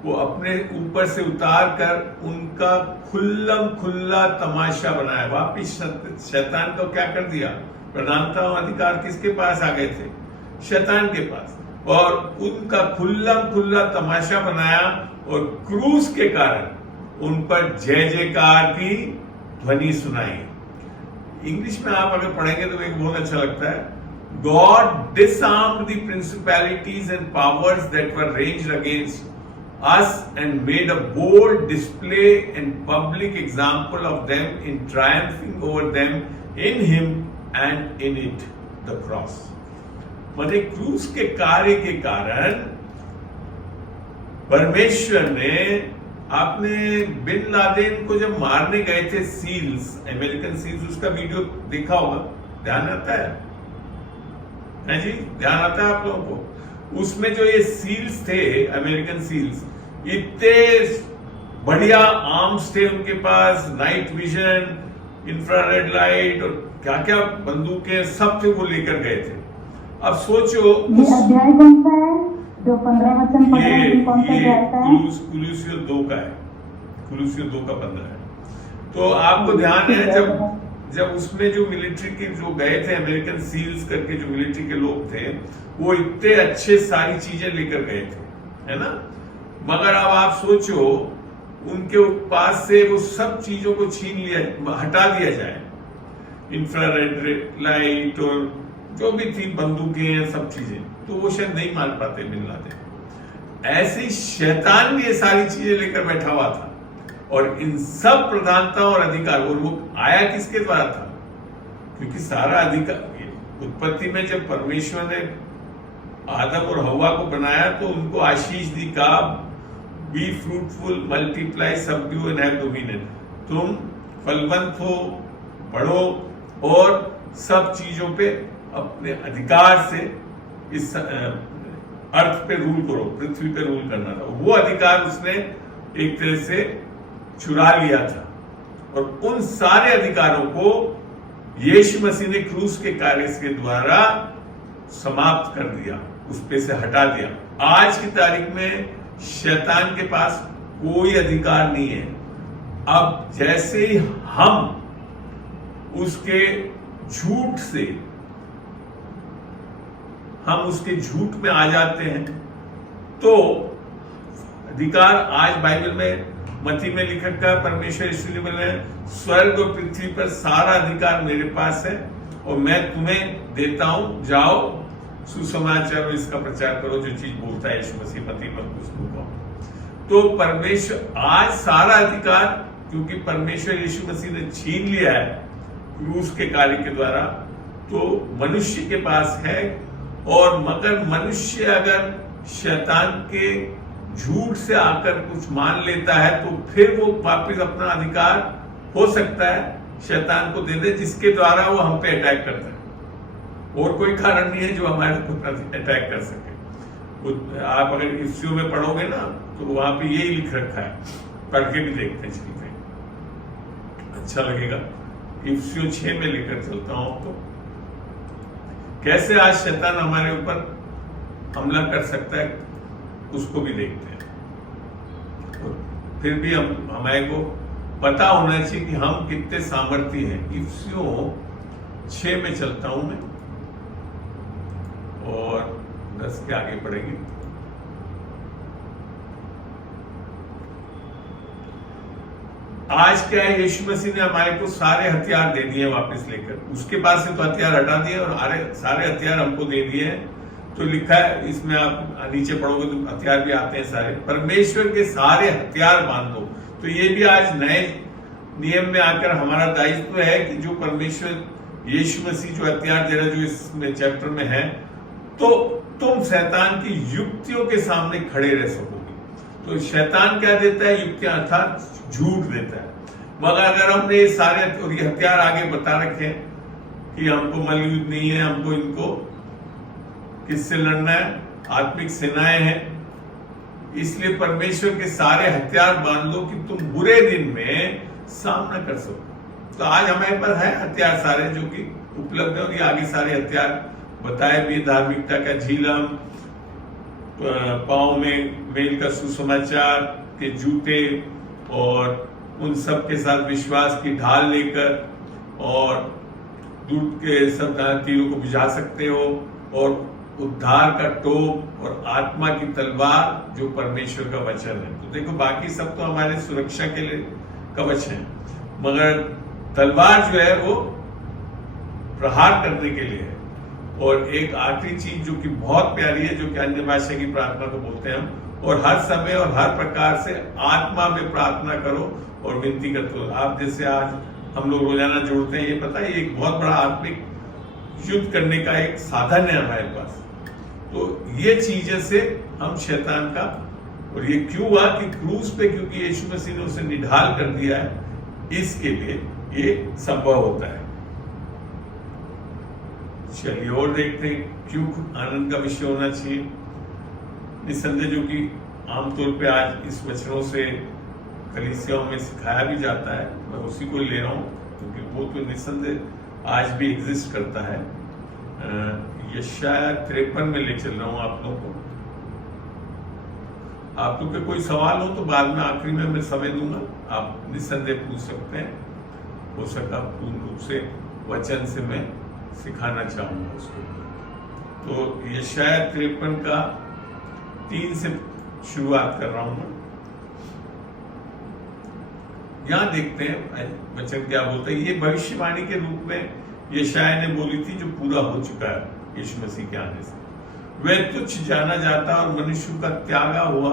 को अपने ऊपर से उतार कर उनका खुल्लम खुल्ला तमाशा बनाया। वापिस शैतान को क्या कर दिया? प्रधानता और अधिकार किसके पास आ गए थे? शैतान के पास। और उनका खुल्लम खुल्ला तमाशा बनाया, और क्रूस के कारण उन पर जय जयकार की ध्वनि सुनाई। इंग्लिश में आप अगर पढ़ेंगे तो एक बहुत अच्छा लगता है, God disarmed the principalities and powers that were raged against us and made a bold display and public example of them in triumphing over them in him and in it, the cross. माने क्रूस के कार्य के कारण परमेश्वर ने, आपने बिन लादेन को जब मारने गए थे सील्स, अमेरिकन सील्स, उसका वीडियो देखा होगा, ध्यान आता है जी? ध्यान आता है आप लोगों को? उसमें जो ये सील्स थे, अमेरिकन सील्स, इतने बढ़िया आर्म्स थे उनके पास, नाइट विजन, इंफ्रारेड लाइट और क्या क्या बंदूकें सब थे, वो लेकर गए थे। अब सोचो ये अध्याय कौन सा है जो 15 वचन पढ़ रहे हैं, कौन सा अध्याय का है? कुलुस्सियों 2 का है, कुलुस्सियों 2 का 15 है। तो आपको ध्यान है जब उसमें जो मिलिट्री के जो गए थे, अमेरिकन सील्स करके जो मिलिट्री के लोग थे, वो इतने अच्छे सारी चीजें लेकर गए थे, है ना। मगर अब आप सोचो उनके पास से वो सब चीजों को छीन लिया, हटा दिया जाए, इंफ्रारेड लाइट और जो भी थी बंदूकें हैं सब चीजें, तो वो शायद नहीं मार पाते बिन लादेन। ऐसे ही शैतान भी ये सारी चीजें लेकर बैठा हुआ था और इन सब प्रधानता और अधिकार, और वो आया किसके द्वारा था? क्योंकि सारा अधिकार उत्पत्ति में जब परमेश्वर ने आदम और हवा को बनाया तो उनको आशीष दी, का be fruitful, multiply, subdue and have dominion, तुम फलवंत हो, बढ़ो और सब चीजों पे अपने अधिकार से इस अर्थ पे रूल करो, पृथ्वी पे रूल करना था। वो अधिकार उसने एक तरह से चुरा लिया था और उन सारे अधिकारों को यीशु मसीह ने क्रूस के कार्य के द्वारा समाप्त कर दिया, उस पे से हटा दिया। आज की तारीख में शैतान के पास कोई अधिकार नहीं है। अब जैसे ही हम उसके झूठ से, हम उसके झूठ में आ जाते हैं, तो अधिकार आज बाइबल में मत्ती में लिखा है, परमेश्वर यीशु ने बोला स्वर्ग और पृथ्वी पर सारा अधिकार मेरे पास है और मैं तुम्हें देता हूं, जाओ सुसमाचार और इसका प्रचार करो, जो चीज बोलता है यीशु मसीह मत्ती मरकुस को। तो परमेश्वर आज सारा अधिकार, क्योंकि परमेश्वर यीशु मसीह ने छीन लिया है क्रूस के कार्य के द्वारा, तो मनुष्य के पास है। और मगर मनुष्य अगर शैतान के झूठ से आकर कुछ मान लेता है तो फिर वो वापस अपना अधिकार हो सकता है शैतान को दे दे, जिसके द्वारा वो हम पे अटैक करता है। और कोई कारण नहीं है जो हमारे ऊपर अटैक कर सके। आप अगर इफ्सियों में पढ़ोगे ना तो वहां पे यही लिख रखा है, पढ़ के भी देखते हैं, चलिए अच्छा लगेगा। इफ्सियों 6 में लेकर चलता हूं आपको, कैसे आज शैतान हमारे ऊपर हमला कर सकता है उसको भी देखते हैं। और फिर भी हमारे को पता होना चाहिए कि हम कितने सामर्थ्य हैं। इफ्सियों 6 में चलता हूं मैं और 10 के आगे पढ़ेंगे। आज क्या है, यीशु मसीह ने हमारे को सारे हथियार दे दिए वापस लेकर, उसके पास से तो हथियार हटा दिए और सारे हथियार हमको दे दिए हैं। तो लिखा है इसमें, आप नीचे पढ़ोगे तो हथियार भी आते हैं सारे, परमेश्वर के सारे हथियार बांध दो। तो ये भी आज नए नियम में आकर हमारा दायित्व है कि जो परमेश्वर यीशु मसीह जो हथियार दे रहा है, जो इसमें चैप्टर में है, तो तुम शैतान की युक्तियों के सामने खड़े रह सकोगे। तो शैतान क्या देता है? युक्तियां, अर्थात झूठ देता है। मगर अगर हमने ये सारे ये हथियार आगे बता रखे कि हमको मल्लयुद्ध नहीं है, हमको इनको किससे लड़ना है, आत्मिक सेनाएं हैं, इसलिए परमेश्वर के सारे हथियार बांध लो कि तुम बुरे दिन में सामना कर सको। तो आज हमारे पास है हथियार सारे जो कि उपलब्ध है, और ये आगे सारे हथियार बताए भी, धार्मिकता का झीलम, पांव में मेल का सुसमाचार के जूते, और उन सब के साथ विश्वास की ढाल लेकर, और दूध के सब तीरों को बुझा सकते हो, और उद्धार का टोप और आत्मा की तलवार जो परमेश्वर का वचन है। तो देखो बाकी सब तो हमारे सुरक्षा के लिए कवच है, मगर तलवार जो है वो प्रहार करने के लिए है। और एक आखिरी चीज जो कि बहुत प्यारी है, जो कि अन्य भाषा की प्रार्थना को बोलते हैं हम, और हर समय और हर प्रकार से आत्मा में प्रार्थना करो और विनती करते हो। आप जैसे आज हम लोग रोजाना जोड़ते हैं, ये पता है ये एक बहुत बड़ा आत्मिक युद्ध करने का एक साधन है हमारे पास। तो ये चीजें से हम शैतान का, और ये क्यों हुआ कि क्रूस पे, क्योंकि यीशु मसीह ने उसे निढाल कर दिया है, इसके लिए ये संभव होता है। चलिए और देखते हैं क्यों आनंद का विषय होना चाहिए। निसंदेह जो कि आमतौर पे आज इस वचनों से कलीसियाओं में सिखाया भी जाता है, मैं उसी को ले रहा हूँ क्योंकि वो तो निस्संदेह आज भी एग्जिस्ट करता है। यशाया 53 में ले चल रहा हूँ आप लोगों को। आप लोग के कोई सवाल हो तो बाद में आखिरी में मैं समय दूंगा, आप निस्संदेह पूछ सकते हैं। हो सका पूर्ण रूप से वचन से मैं सिखाना चाहूंगा उसको। तो यशाया 53 का 3 से शुरुआत कर रहा हूं मैं। यहां देखते हैं वचन क्या बोलता है। ये भविष्यवाणी के रूप में यशाया ने बोली थी जो पूरा हो चुका है यीशु मसीह के आने से। वह तुच्छ जाना जाता और मनुष्य का त्यागा हुआ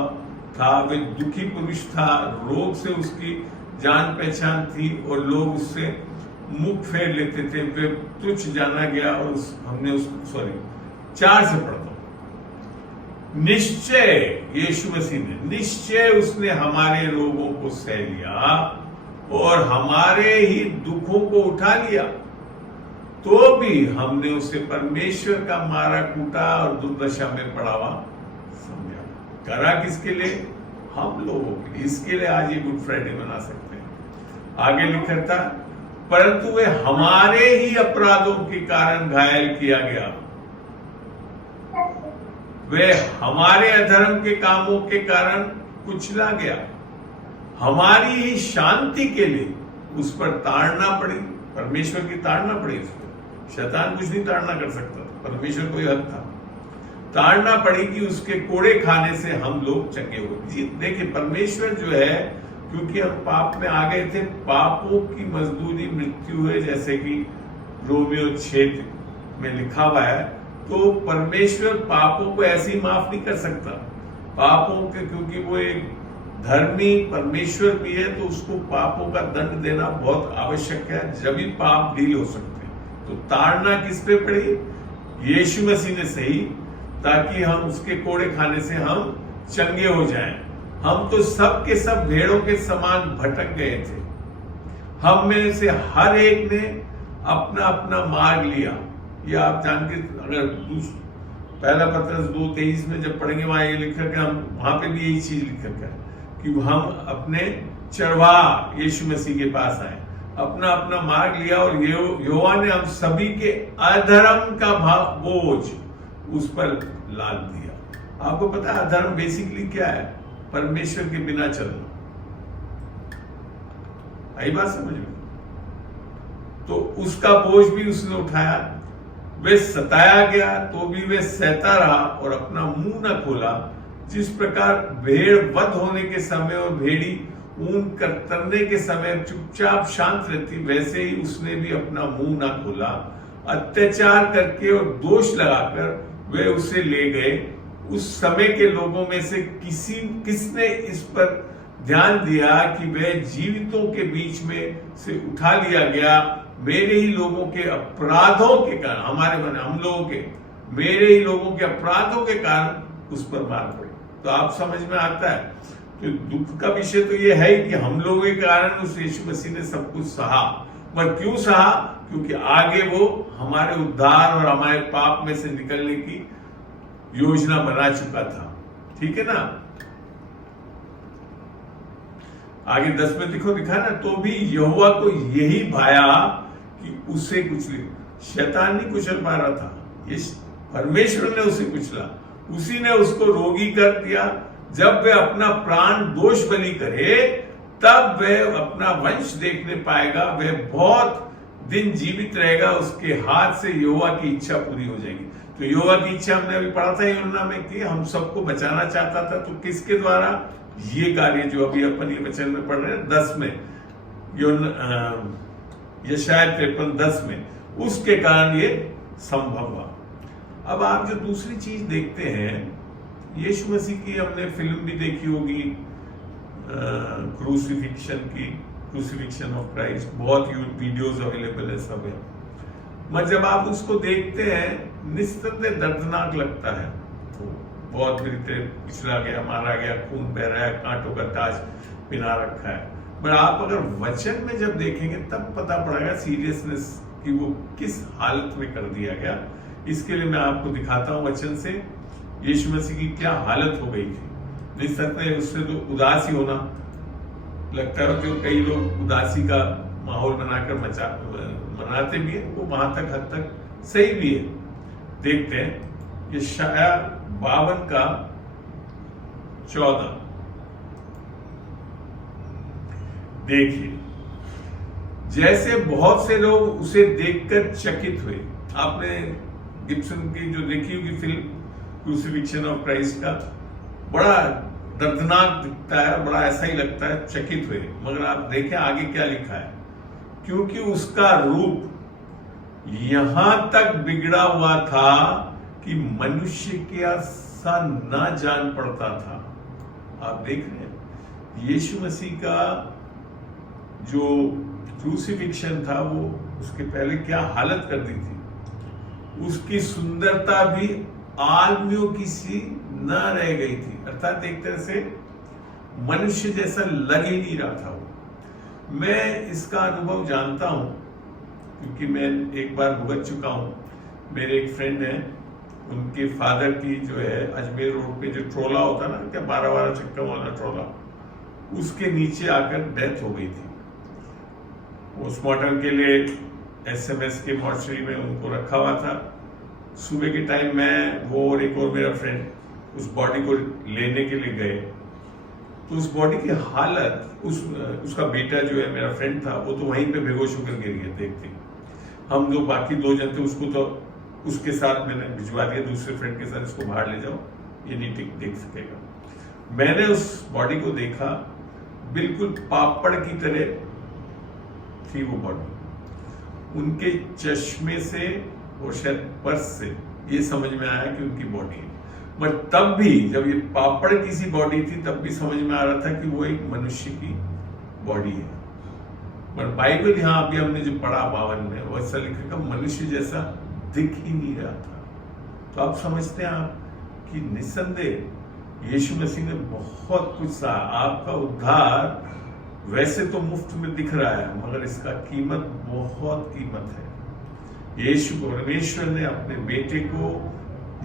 था, वह दुखी पुरुष था, रोग से उसकी जान पहचान थी और लोग उससे मुख फेर लेते थे। वह तुच्छ जाना गया और हमने उसको 4 से पढ़ता हूं। निश्चय यीशु मसीह ने निश्चय उसने हमारे रोगों को सह लिया और हमारे ही दुखों को उठा लिया, तो भी हमने उसे परमेश्वर का मारा कूटा और दुर्दशा में पड़ावा समझा। करा किसके लिए? हम लोगों के लिए। इसके लिए आज ये गुड फ्राइडे मना सकते हैं। आगे लिखा था, परंतु वे हमारे ही अपराधों के कारण घायल किया गया, वे हमारे अधर्म के कामों के कारण कुचला गया, हमारी ही शांति के लिए उस पर ताड़ना पड़ी। परमेश्वर की ताड़ना पड़ी उस पर। शैतान कुछ नहीं ताड़ना कर सकता, परमेश्वर को ही हक था। ताड़ना पड़ी कि उसके कोड़े खाने से हम लोग चंगे हुए। जी देखिए, परमेश्वर जो है, क्योंकि हम पाप में आ गए थे, पापों की मजदूरी मृत्यु है, जैसे कि रोमियो 6 में लिखा हुआ है। तो परमेश्वर पापों को ऐसे ही माफ नहीं कर सकता। पापों के, क्योंकि वो एक धर्मी परमेश्वर भी है, तो उसको पापों का दंड देना बहुत आवश्यक है, जब भी पाप डील हो सकते हैं। तो ताड़ना किस पे पड़ी? यीशु मसीह ने सही, ताकि हम उसके कोड़े खाने से हम चंगे हो जाएं। हम तो सब के सब भेड़ों के समान भटक गए थे, हम में से हर एक ने अपना अपना मार्ग लिया। ये आप जान के, अगर पहला पत्रस 2:23 में जब पढ़ेंगे, वहां ये लिखा कि हम वहां पे भी यही चीज लिखा है कि हम अपने चरवाह यीशु मसीह के पास आए, अपना अपना मार्ग लिया और यहोवा ने हम सभी के अधर्म का बोझ उस पर लाद दिया। आपको पता है अधर्म बेसिकली क्या है? परमेश्वर के बिना चलना। आई बात समझ में? तो उसका बोझ भी उसने उठाया। वे सताया गया तो भी वे सहता रहा और अपना मुंह न खोला। जिस प्रकार भेड़ वध होने के समय और भेड़ी ऊन कतरने के समय चुपचाप शांत रहती, वैसे ही उसने भी अपना मुंह ना खोला। अत्याचार करके और दोष लगाकर वे उसे ले गए। उस समय के लोगों में से किसने इस पर ध्यान दिया कि वह जीवितों के बीच में से उठा लिया गया? मेरे ही लोगों के अपराधों के कारण, हमारे मन हम लोगों के, मेरे ही लोगों के अपराधों के कारण उस पर मार पड़ी। तो आप समझ में आता है, तो दुख का विषय तो यह है कि हम लोगों के कारण उस यीशु मसीह ने सब कुछ सहा। पर क्यों सहा? क्योंकि आगे वो हमारे उद्धार और हमारे पाप में से निकलने की योजना बना चुका था। ठीक है ना? आगे 10 में लिखा ना, तो भी यहोवा को यही भाया कि उसे कुचले। शैतान नहीं कुचल पा रहा था, ये परमेश्वर ने उसे कुचला। उसी ने उसको रोगी कर दिया। जब वह अपना प्राण दोष बलि करे, तब वह अपना वंश देखने पाएगा, वह बहुत दिन जीवित रहेगा, उसके हाथ से यहोवा की इच्छा पूरी हो जाएगी। तो यहोवा की इच्छा हमने अभी पढ़ा था यूहन्ना में कि हम सबको बचाना चाहता था। तो किसके द्वारा? ये कार्य जो अभी अपन ये वचन में पढ़ रहे हैं 10 में, यशाया 53:10 में, उसके कारण ये संभव हुआ। अब आप जो दूसरी चीज देखते हैं, यीशु मसीह की हमने फिल्म भी देखी होगी, क्रूसिफिक्शन की, क्रूसिफिक्शन ऑफ क्राइस्ट, बहुत वीडियोस अवेलेबल है, सब है। मगर जब आप उसको देखते हैं, निस्संदेह दर्दनाक लगता है। तो बहुत पिछला गया, मारा गया, खून बह रहा है, कांटों का ताज पिना रखा है। पर आप अगर वचन में जब देखेंगे तब पता पड़ेगा सीरियसनेस कि वो किस हालत में कर दिया गया। इसके लिए मैं आपको दिखाता हूं वचन से यीशु मसीह की क्या हालत हो गई थी। निस्संदेह उससे तो उदास ही होना लगता है, जो कई लोग उदासी का माहौल बनाकर मनाते भी है, वो वहां तक हद तक सही भी है। देखते हैं ये शाया 52 का 14। देखिए, जैसे बहुत से लोग उसे देखकर चकित हुए। आपने गिब्सन की जो देखी होगी फिल्म क्रूसिफिक्शन ऑफ क्राइस्ट का, बड़ा दर्दनाक दिखता है, बड़ा ऐसा ही लगता है, चकित हुए। मगर आप देखें आगे क्या लिखा है, क्योंकि उसका रूप यहां तक बिगड़ा हुआ था कि मनुष्य के सा ना जान पड़ता था। आप देख रहे हैं यीशु मसीह का जो क्रूसिफिक्शन था, वो उसके पहले क्या हालत कर दी थी। उसकी सुंदरता भी आदमियों की सी न रह गई थी, अर्थात एक तरह से मनुष्य जैसा लग ही नहीं रहा था वो। मैं इसका अनुभव जानता हूं क्योंकि मैं एक बार भुगत चुका हूं। मेरे एक फ्रेंड है, उनके फादर की जो है अजमेर रोड पे जो ट्रोला होता ना, क्या 12-12 चक्कर वाला ट्रोला, उसके नीचे आकर डेथ हो गई थी। पोस्टमार्टम के लिए SMS के मॉर्चरी में उनको रखा हुआ था। सुबह के टाइम मैं, वो और एक और मेरा फ्रेंड उस बॉडी को लेने के लिए गए, तो उस बॉडी की हालत, उसका बेटा जो है मेरा फ्रेंड था, वो तो वहीं पे बेहोश होकर गिर गया। देखते हम जो बाकी 2 जन थे, उसको तो उसके साथ मैंने भिजवा दिया दूसरे फ्रेंड के साथ, इसको बाहर ले जाओ, ये नहीं देख सकेगा। मैंने उस बॉडी को देखा, बिल्कुल पापड़ की तरह थी वो बॉडी। उनके चश्मे से और शायद पर्स से ये समझ में आया कि उनकी बॉडी है। बट तब भी जब ये पापड़ की सी बॉडी थी, तब भी समझ में आ रहा था कि वो एक मनुष्य की बॉडी है। पर बाइबल यहाँ अभी हमने जो पढ़ा 52 में, वैसा लिखा मनुष्य जैसा दिख ही नहीं रहा था। तो आप समझते हैं आप कि निस्संदेह यीशु मसीह ने बहुत कुछ सहा। आपका उद्धार वैसे तो मुफ्त में दिख रहा है, मगर इसका कीमत बहुत कीमत है। यीशु परमेश्वर ने अपने बेटे को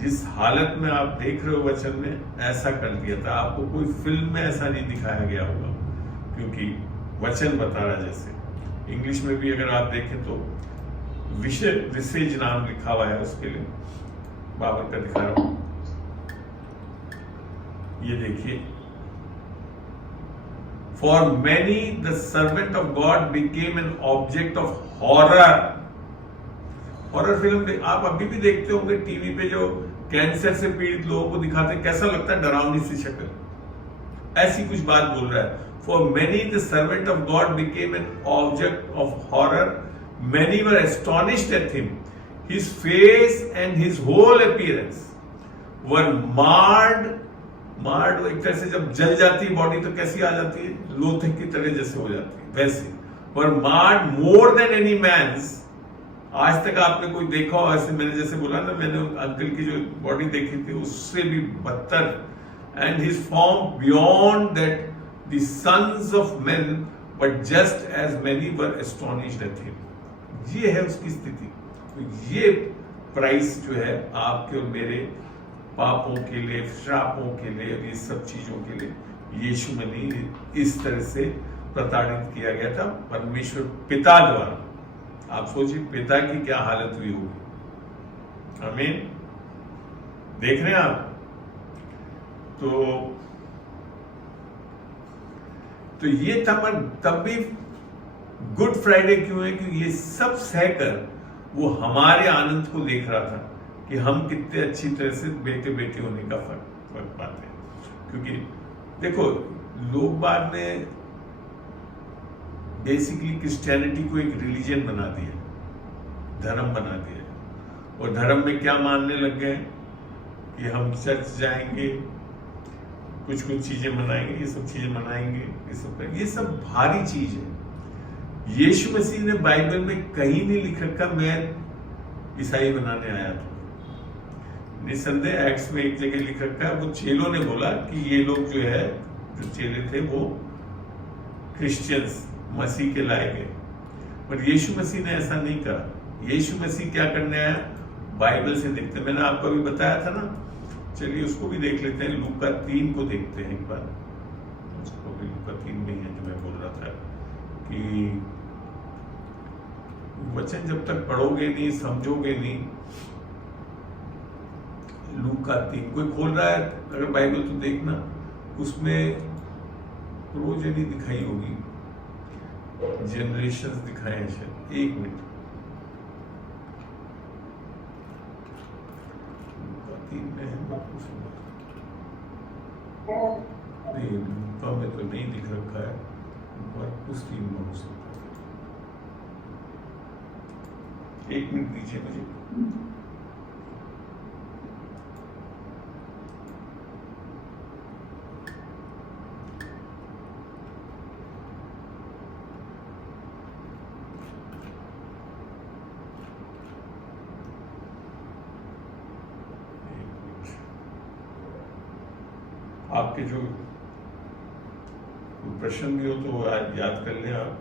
जिस हालत में आप देख रहे हो वचन में, ऐसा कर दिया था। आपको कोई फिल्म में ऐसा नहीं दिखाया गया होगा, क्योंकि वचन बता रहा। जैसे इंग्लिश में भी अगर आप देखें तो विसेज नाम लिखा हुआ है उसके लिए, बाबर का दिखा रहा हूं, ये देखिए। For many, the servant of God became an object of horror. Horror film आप अभी भी देखते होंगे टीवी पे, जो कैंसर से पीड़ित लोगों को दिखाते, कैसा लगता है, डरावनी सी शक्ल, ऐसी कुछ बात बोल रहा है। For many, the servant of God became an object of horror. Many were astonished at him. His face and his whole appearance were marred एक तरह से जब जल जाती है बॉडी तो कैसी आ जाती है, लोथे की तरह जैसे हो जाती है, वैसे। वर मार्ड मोर देन एनी मैन्स। आज तक आपने कोई देखा हो ऐसे, मैंने जैसे बोला ना, मैंने अंकल की जो बॉडी देखी थी उससे भी बदतर। And his form beyond that the sons of men, but just as many were astonished at him. ये है उसकी स्थिति। तो ये प्राइस जो है आपके और मेरे पापों के लिए, श्रापों के लिए, ये सब चीजों के लिए यीशु मसीह इस तरह से प्रताड़ित किया गया था परमेश्वर पिता द्वारा। आप सोचिए पिता की क्या हालत हुई होगी। आमीन। देख रहे हैं आप। तो ये था, पर तब भी गुड फ्राइडे क्यों है? क्योंकि ये सब सहकर वो हमारे आनंद को देख रहा था कि हम कितने अच्छी तरह से बेटे बेटे होने का फर्क पाते हैं। क्योंकि देखो, लोग बाद में बेसिकली क्रिश्चियनिटी को एक रिलीजन बना दिया, धर्म बना दिया, और धर्म में क्या मानने लग गए कि हम चर्च जाएंगे, कुछ चीजें मनाएंगे, ये सब चीजें मनाएंगे, ये सब भारी चीज है। यीशु मसीह ने बाइबल में कहीं नहीं लिख रखा मैं ईसाई बनाने आया था। निस्संदेह एक्ट्स में एक जगह लिख रखा है, वो चेलों ने बोला कि ये लोग जो है, जो चेले थे वो क्रिश्चियंस मसीह के लाए गए, पर यीशु मसीह ने ऐसा नहीं करा। यीशु मसीह क्या करने आया? बाइबल से देखते, मैंने आपको अभी बताया था ना, चलिए उसको भी देख लेते हैं। लूका 3 को देखते हैं एक बार। उसको भी लूका 3 में है जो मैं बोल रहा था कि वचन जब तक पढ़ोगे नहीं, समझोगे नहीं। लूका 3 कोई खोल रहा है अगर बाइबल तो देखना, उसमें प्रोजेनी दिखाई होगी, जनरेशंस दिखाए हैं शायद। एक मिनट, लूका 3 में है नहीं, लूका में तो नहीं दिख रखा है, मरकुस 3 में हो सकता है। एक मिनट दीजिए मुझे। आपके जो प्रश्न भी हो तो आज याद कर लें आप,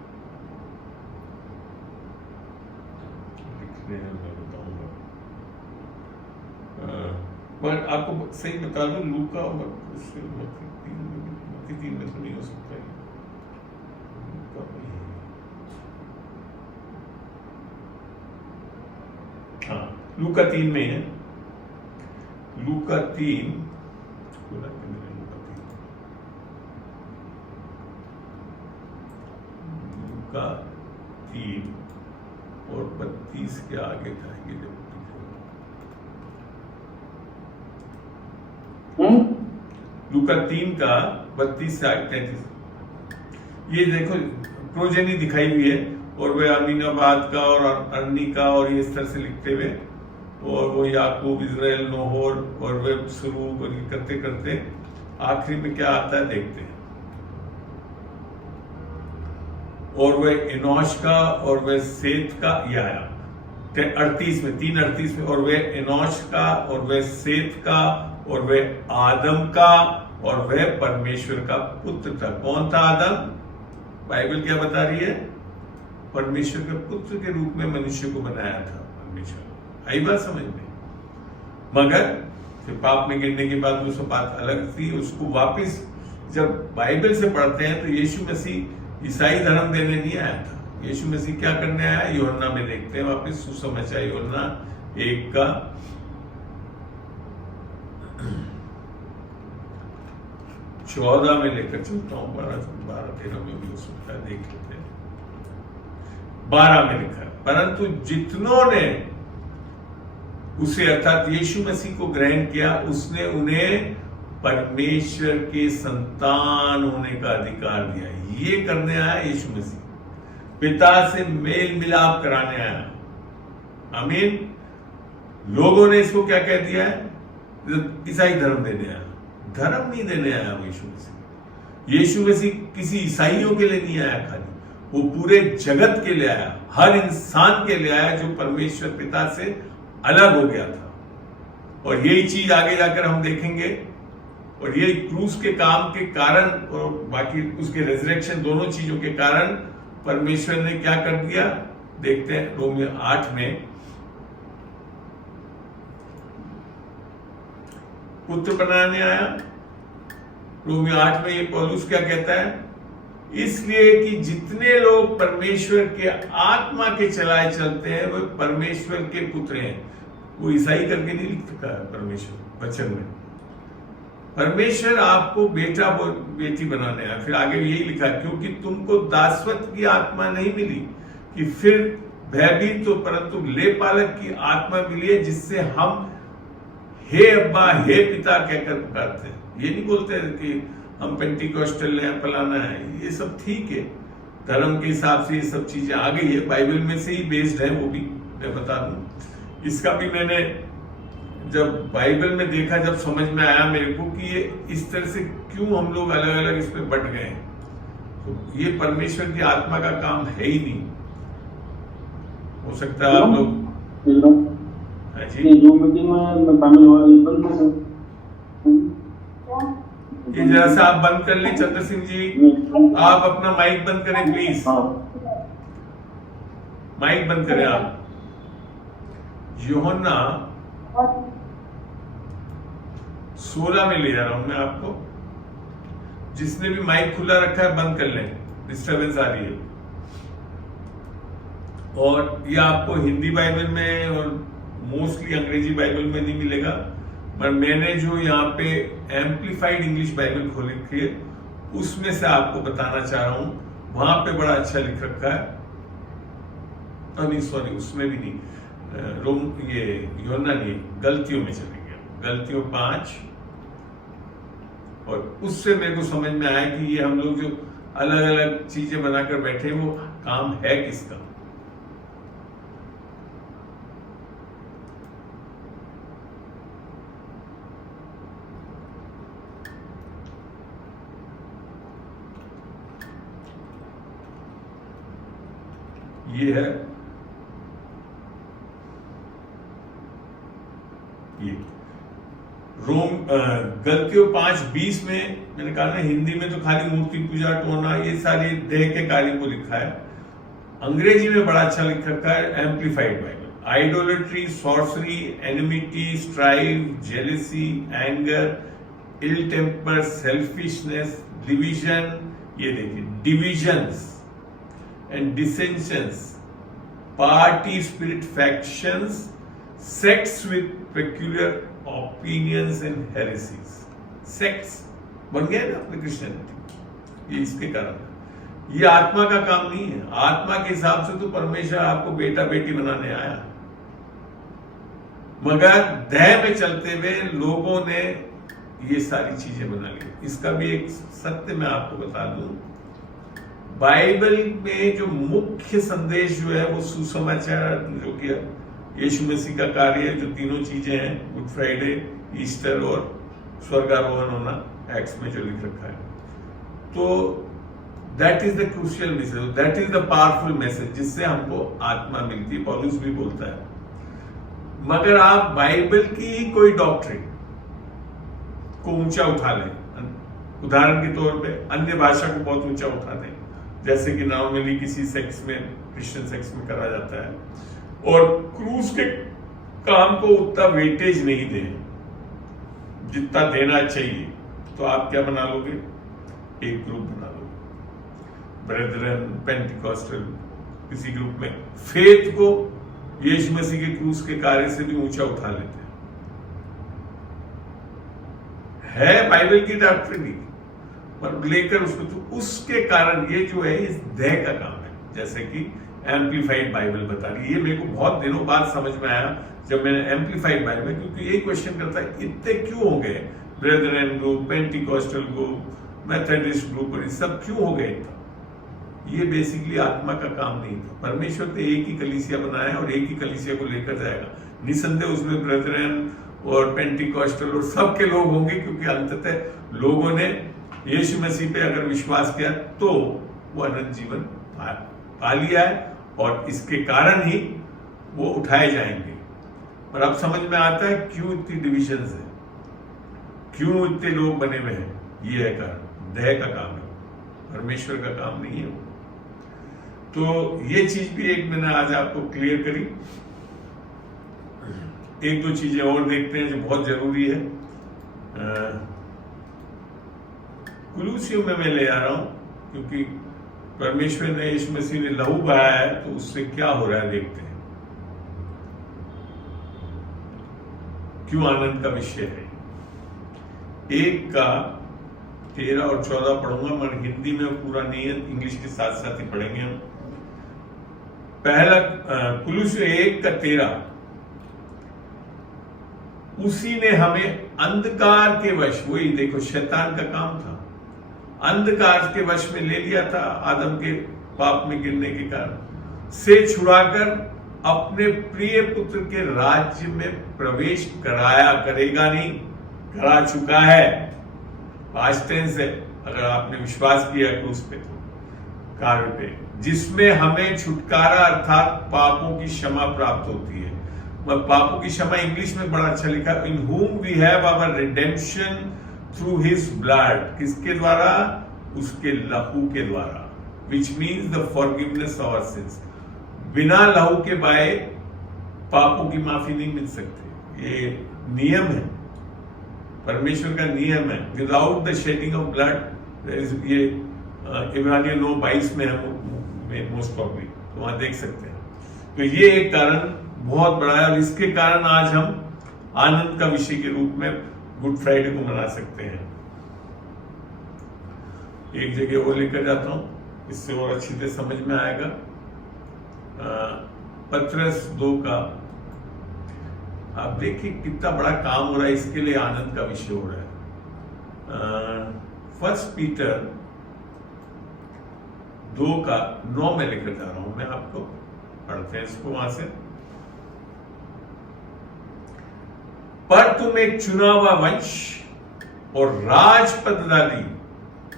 लिखने हैं मैं बताऊंगा। पर आपको सही बता दूं, लूका और मत्ती 3 में तो नहीं हो सकता है। लूका में ही है। हाँ, लूका 3 में है। लूका 3 का 3 और 32 के आगे जाएंगे जब लूका 3 का 32 से आगे 33। ये देखो प्रोजेनी दिखाई हुई है और वे अमीनाबाद का और अर्नी का और ये इस तरह से लिखते हुए, और वो याकूब, इजराइल, नोहोर, और वे शुरू करते करते आखिरी में क्या आता है देखते हैं। और वह इनोश का और वह सेत का, यह आया 38 में, 3:38 में, और वह इनोश का और वह सेत का और वह आदम का और वह परमेश्वर का पुत्र था। कौन था आदम? बाइबल क्या बता रही है? परमेश्वर के पुत्र के रूप में मनुष्य को बनाया था परमेश्वर। आई बात समझ में? मगर फिर पाप में गिरने के बाद वो सब बात अलग थी। उसको वापिस जब बाइबल से पढ़ते हैं तो यीशु मसीह ईसाई धर्म देने नहीं आया था। यीशु मसीह क्या करने आया? यूहन्ना में देखते हैं वापिस सुसमाचार यूहन्ना 1 का 14 में लेकर चलता हूं, 12-13 में भी हो सकता है, देख लेते हैं। 12 में लिखा है, परंतु जितनों ने उसे अर्थात यीशु मसीह को ग्रहण किया उसने उन्हें परमेश्वर के संतान होने का अधिकार दिया। ये करने आया यीशु मसीह, पिता से मेल मिलाप कराने आया। आमीन। लोगों ने इसको क्या कह दिया है? ईसाई धर्म देने आया। धर्म नहीं देने आया वो यीशु मसीह। यीशु मसीह किसी ईसाइयों के लिए नहीं आया खाली, वो पूरे जगत के लिए आया, हर इंसान के लिए आया जो परमेश्वर पिता से अलग हो गया था। और यही चीज आगे जाकर हम देखेंगे। और ये क्रूस के काम के कारण और बाकी उसके रेजरेक्शन, दोनों चीजों के कारण परमेश्वर ने क्या कर दिया देखते हैं। रोमियो 8 में पुत्र बनाने आया। रोमियो 8 में ये पौलुस क्या कहता है? इसलिए कि जितने लोग परमेश्वर के आत्मा के चलाए चलते हैं वे परमेश्वर के पुत्र हैं। वो ईसाई करके नहीं लिख चुका है परमेश्वर वचन में। परमेश्वर आपको बेटा बेटी बनाने आया। फिर आगे यही लिखा, क्योंकि तुमको दासत्व की आत्मा नहीं मिली कि फिर भयभीत हो, परंतु लेपालक की आत्मा मिली है जिससे हम हे अब्बा हे पिता कहकर पुकारते हैं। ये नहीं बोलते कि हम पेंटिकॉस्टल हैं, फलाना है। ये सब ठीक है, धर्म के हिसाब से ये सब चीजें आ गई है, बाइबल में से ही बेस्ड है। वो भी मैं बता दूं, इसका भी मैंने जब बाइबल में देखा, जब समझ में आया मेरे को कि ये इस तरह से क्यों हम लोग अलग अलग इस पे बट गए हैं। तो ये परमेश्वर की आत्मा का काम है ही नहीं। हो सकता है आप लोग ये जरा सा आप बंद कर लें चंद्र सिंह जी, आप अपना माइक बंद करें प्लीज। माइक बंद करें आप। यूहन्ना 16 में ले जा रहा हूं मैं आपको। जिसने भी माइक खुला रखा है बंद कर लें, डिस्टर्बेंस आ रही है। और ये आपको हिंदी बाइबल में और मोस्टली अंग्रेजी बाइबल में नहीं मिलेगा, पर मैंने जो यहाँ पे एम्पलीफाइड इंग्लिश बाइबल खोल रखी है उसमें से आपको बताना चाह रहा हूं। वहां पे बड़ा अच्छा लिख रखा है, नहीं सॉरी उसमें भी नहीं, ये यूहन्ना नहीं, गलतियों में चलेंगे, गलतियों 5। और उससे मेरे को समझ में आया कि ये हम लोग जो अलग अलग चीजें बनाकर बैठे वो काम है किसका। ये है ये गलतियों 5:20 में मैंने कहा ना, हिंदी में तो खाली मूर्ति पूजा, टोना, ये सारे देह के कार्यों को लिखा है। अंग्रेजी में बड़ा अच्छा लिख रखा है amplified Bible. Idolatry, sorcery, enmity, strive, jealousy, anger, ill temper, selfishness, division, ये देखिए divisions and dissensions, party spirit, factions, sects with peculiar opinions and heresies. Sects बन गया ना अपने क्रिश्चियनिटी, ये इसके कारण। ये आत्मा का काम नहीं है। आत्मा के हिसाब से तो परमेश्वर आपको बेटा बेटी बनाने आया, मगर देह में चलते हुए लोगों ने ये सारी चीजें बना ली। इसका भी एक सत्य मैं आपको बता दूं, बाइबल में जो मुख्य संदेश जो है वो सुसमाचार, जो कि यीशु मसीह का कार्य है, जो तीनों चीजें हैं, गुड फ्राइडे, ईस्टर और स्वर्गारोहण होना, एक्ट्स में जो लिख रखा है, तो that is the crucial message, that is the powerful message जिससे हमको आत्मा मिलती है। पौलुस भी बोलता है। मगर आप बाइबल की कोई डॉक्ट्रिन को ऊंचा उठा लें, उदाहरण के तौर पे अन्य भाषा को बहुत ऊंचा उठा दें, जैसे कि नॉर्मली किसी सेक्स में, क्रिश्चियन सेक्स में करा जाता है, और क्रूस के काम को उतना वेटेज नहीं दें जितना देना चाहिए, तो आप क्या बना लोगे? एक ग्रुप बना लोगे, ब्रेदरन, पेंटिकॉस्टल, किसी ग्रुप में फेथ को यीशु मसीह के क्रूस के कार्य से भी ऊंचा उठा लेते है बाइबल की डॉक्ट्रिन ही, पर लेकर उसको, तो उसके कारण ये जो है इस देह का काम है, जैसे कि एम्पलीफाइड बाइबल बता रही है। ये मेरे को बहुत दिनों बाद समझ में आया जब मैंने एम्पलीफाइड बाइबल, क्योंकि यही क्वेश्चन करता है इतने क्यों हो गए, brethren group, Pentecostal group, Methodist group, और सब क्यों हो गए? ये बेसिकली आत्मा का काम नहीं था। परमेश्वर ने एक ही कलीसिया बनाया और एक ही कलीसिया को लेकर जाएगा। निसंदेह उसमें ब्रेदरन और पेंटिकॉस्टल और सबके लोग होंगे, क्योंकि अंततः लोगों ने यीशु मसीह पे अगर विश्वास किया तो वो अनंत जीवन पा लिया है, और इसके कारण ही वो उठाए जाएंगे। और अब समझ में आता है क्यों इतनी डिविजन्स है, क्यों इतने लोग बने हुए हैं। ये है कारण, देह का काम है, परमेश्वर का काम नहीं है वो। तो ये चीज भी एक मैंने आज आपको क्लियर करी। एक दो चीजें और देखते हैं जो बहुत जरूरी है। कुलूसियों में मैं ले आ रहा हूं, क्योंकि परमेश्वर ने, यीशु मसीह ने लहू बहाया है, तो उससे क्या हो रहा है देखते हैं। क्यों आनंद का विषय है। 1 का 13 और 14 पढ़ूंगा, मगर हिंदी में पूरा नहीं है, इंग्लिश के साथ साथ ही पढ़ेंगे हम। पहला कुलूसियों 1 का 13, उसी ने हमें अंधकार के वश, वही देखो शैतान का काम था, अंधकार के वश में ले लिया था आदम के पाप में गिरने के कारण, से छुड़ाकर अपने प्रिय पुत्र के राज्य में प्रवेश कराया, करेगा नहीं, करा चुका है, पास्ट टेंस है, अगर आपने विश्वास किया क्रूस पे, तो कार्य पे, जिसमें हमें छुटकारा अर्थात पापों की क्षमा प्राप्त होती है। पापों की क्षमा इंग्लिश में बड़ा अच्छा लिखा, इन whom we have our redemption through his blood, किसके द्वारा? उसके लहू के द्वारा, which means the forgiveness of our sins। बिना लहू के बाय पापों की माफी नहीं मिल सकती, ये नियम है। परमेश्वर का नियम है, without the shedding of blood, ये इब्रानियों 9:22 में है मोस्ट प्रॉब्ली, तो वहां देख सकते हैं। तो ये एक कारण बहुत बड़ा है, और इसके कारण आज हम आनंद का विषय के रूप में गुड फ्राइडे को मना सकते हैं। एक जगह वो लेकर जाता हूं, इससे और अच्छी तरह समझ में आएगा। पत्रस 2 का, आप देखिए कितना बड़ा काम हो रहा है, इसके लिए आनंद का विषय हो रहा है। 1 पीटर 2 का 9 में लेकर जा रहा हूं मैं आपको, पढ़ते हैं इसको वहां से। पर तुम एक चुना हुआ वंश और राजपददारी।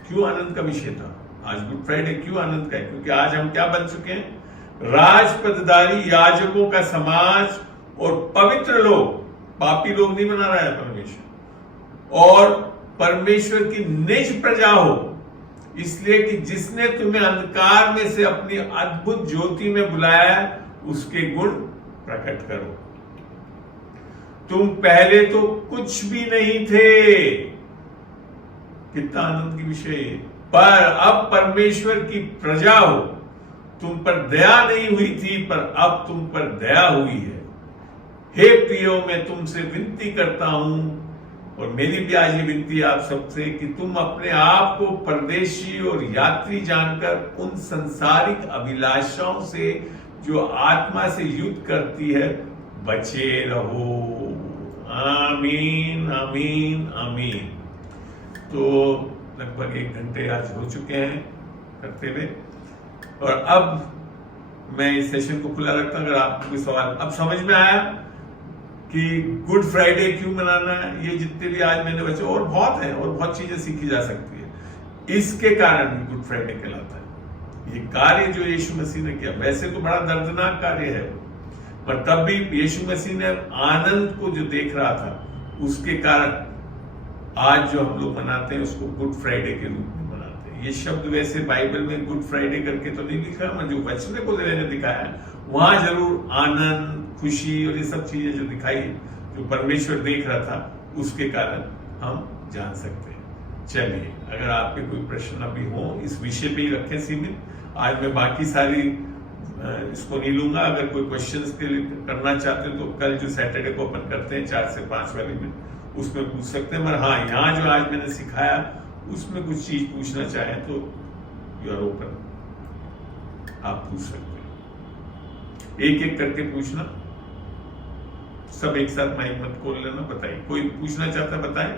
क्यों आनंद का विषय था आज गुड फ्राइडे, क्यों आनंद का है? क्योंकि आज हम क्या बन चुके हैं? राजपददारी, याजकों का समाज और पवित्र लोग। पापी लोग नहीं बना रहा है परमेश्वर, और परमेश्वर की निज प्रजा हो, इसलिए कि जिसने तुम्हें अंधकार में से अपनी अद्भुत ज्योति में बुलाया उसके गुण प्रकट करो। तुम पहले तो कुछ भी नहीं थे। कितना आनंद की विषय है। पर अब परमेश्वर की प्रजा हो, तुम पर दया नहीं हुई थी, पर अब तुम पर दया हुई है। हे प्रियो, मैं तुमसे विनती करता हूं, और मेरी भी आज ये विनती है आप सबसे, कि तुम अपने आप को परदेशी और यात्री जानकर उन संसारिक अभिलाषाओं से जो आत्मा से युद्ध करती है बचे रहो। आमीन, आमीन, आमीन। तो लगभग 1 घंटे आज हो चुके हैं करते हुए, और अब मैं इस सेशन को खुला रखता हूं। अगर आपको कोई सवाल अब समझ में आया कि गुड फ्राइडे क्यों मनाना है, ये जितने भी आज मैंने बच्चे, और बहुत है, और बहुत चीजें सीखी जा सकती है, इसके कारण भी गुड फ्राइडे कहलाता है। ये कार्य जो यीशु मसीह ने किया, वैसे तो बड़ा दर्दनाक कार्य है, पर तब भी यीशु मसीह ने आनंद को जो देख रहा था, उसके कारण आज जो हम लोग मनाते हैं उसको गुड फ्राइडे के रूप में मनाते हैं। ये शब्द वैसे बाइबल में गुड फ्राइडे करके तो नहीं लिखा, मैं जो वचन को मैंने दिखाया है वहां जरूर आनंद, खुशी और ये सब चीजें जो दिखाई, जो परमेश्वर देख रहा था, उसके कारण हम जान सकते हैं। चलिए, अगर आपके कोई प्रश्न अभी हो इस विषय पे ही रखें सीमित। आज मैं बाकी सारी इसको नहीं लूंगा। अगर कोई क्वेश्चंस के लिए करना चाहते हैं तो कल जो सैटरडे को अपन करते हैं 4 से 5 वाली में, उसमें पूछ सकते हैं। मगर हाँ, यहाँ जो आज मैंने सिखाया उसमें कुछ चीज पूछना चाहें तो यू आर ओपन, आप पूछ सकते हैं। एक एक करके पूछना, सब एक साथ माइक मत खोल लेना। बताइए, कोई पूछना चाहता है बताएं,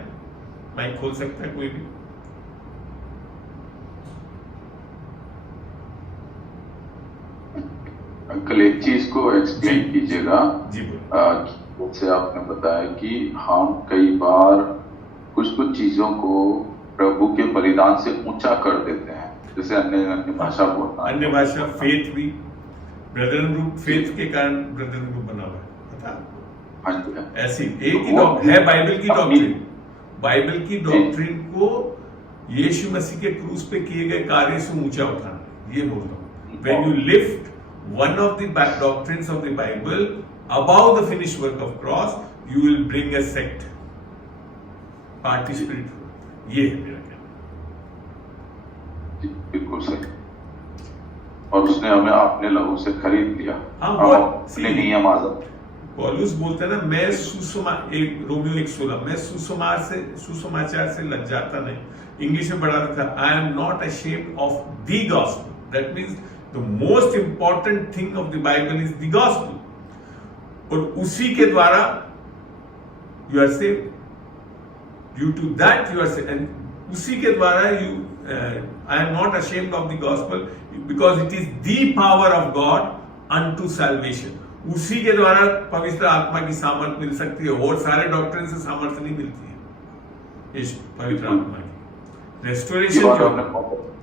माइक खोल सकता है कोई भी। अंकल एक चीज को एक्सप्लेन कीजिएगा। जी बोलिए। जैसे आपने बताया कि हम कई बार कुछ चीजों को प्रभु के बलिदान से ऊंचा कर देते हैं, जैसे अन्य भाषा बोलना, अन्य भाषा, फेथ भी, ब्रदरन ग्रुप, फेथ के कारण ब्रदरन ग्रुप बना हुआ है, पता आपको? हाँ जी। ऐसी एक ही है बाइबल की डॉक्ट्रिन। बाइबल की डॉक्ट्रिन को यीशु मसीह के क्रूस पे किए गए कार्य से ऊंचा उठाना, ये बोल रहा हूं। When you lift one of the doctrines of the Bible above the finished work of cross, you will bring a sect, party spirit। ये है मेरा कहना। बिल्कुल सही। और उसने हमें अपने लहू से खरीद लिया। हाँ, अपने नियम आजाद। पौलुस बोलते हैं ना, मैं रोमियो 1:16, मैं सुसमाचार से लज्जाता नहीं। इंग्लिश में पढ़ा था, I am not ashamed of the gospel। That means the most important thing of the Bible is the gospel, और उसी के द्वारा you are saved, due to that you are saved, and उसी के द्वारा I am not ashamed of the gospel because it is the power of God unto salvation। उसी के द्वारा पवित्र आत्मा की सामर्थ मिल सकती है, और सारे डॉक्ट्रिन से सामर्थ नहीं मिलती है इस पवित्र आत्मा की। रेस्टोरेशन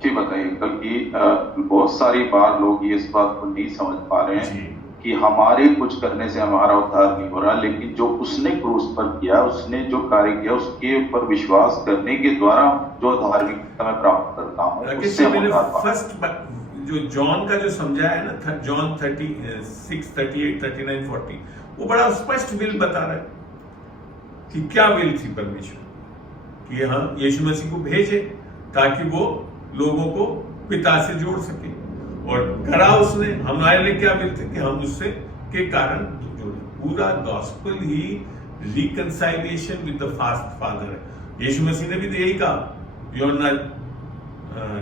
की बताइए क्योंकि बहुत सारी बार लोग ये इस बात को नहीं समझ पा रहे हैं कि हमारे कुछ करने से हमारा उद्धार नहीं हो रहा, लेकिन जो उसने क्रूस पर किया, उसने जो कार्य किया, उसके ऊपर विश्वास करने के द्वारा जो धार्मिकता मैं प्राप्त करता हूँ, उससे हम उद्धार पाते हैं। फर्स्ट जो जॉन का जो समझाया है ना, जॉन 36, 38, 39, 40, वो बड़ा स्पष्ट विल बता रहा है कि क्या विल थी परमेश्वर। कि हम यीशु मसीह को भेजे ताकि वो लोगों को पिता से जोड़ सके, और करा उसने। हमारे लिए क्या मिलते कि हम उससे के कारण जुड़े। पूरा गॉस्पेल ही reconciliation with the fast father है। यीशु मसीह ने भी तो यही कहा यूहन्ना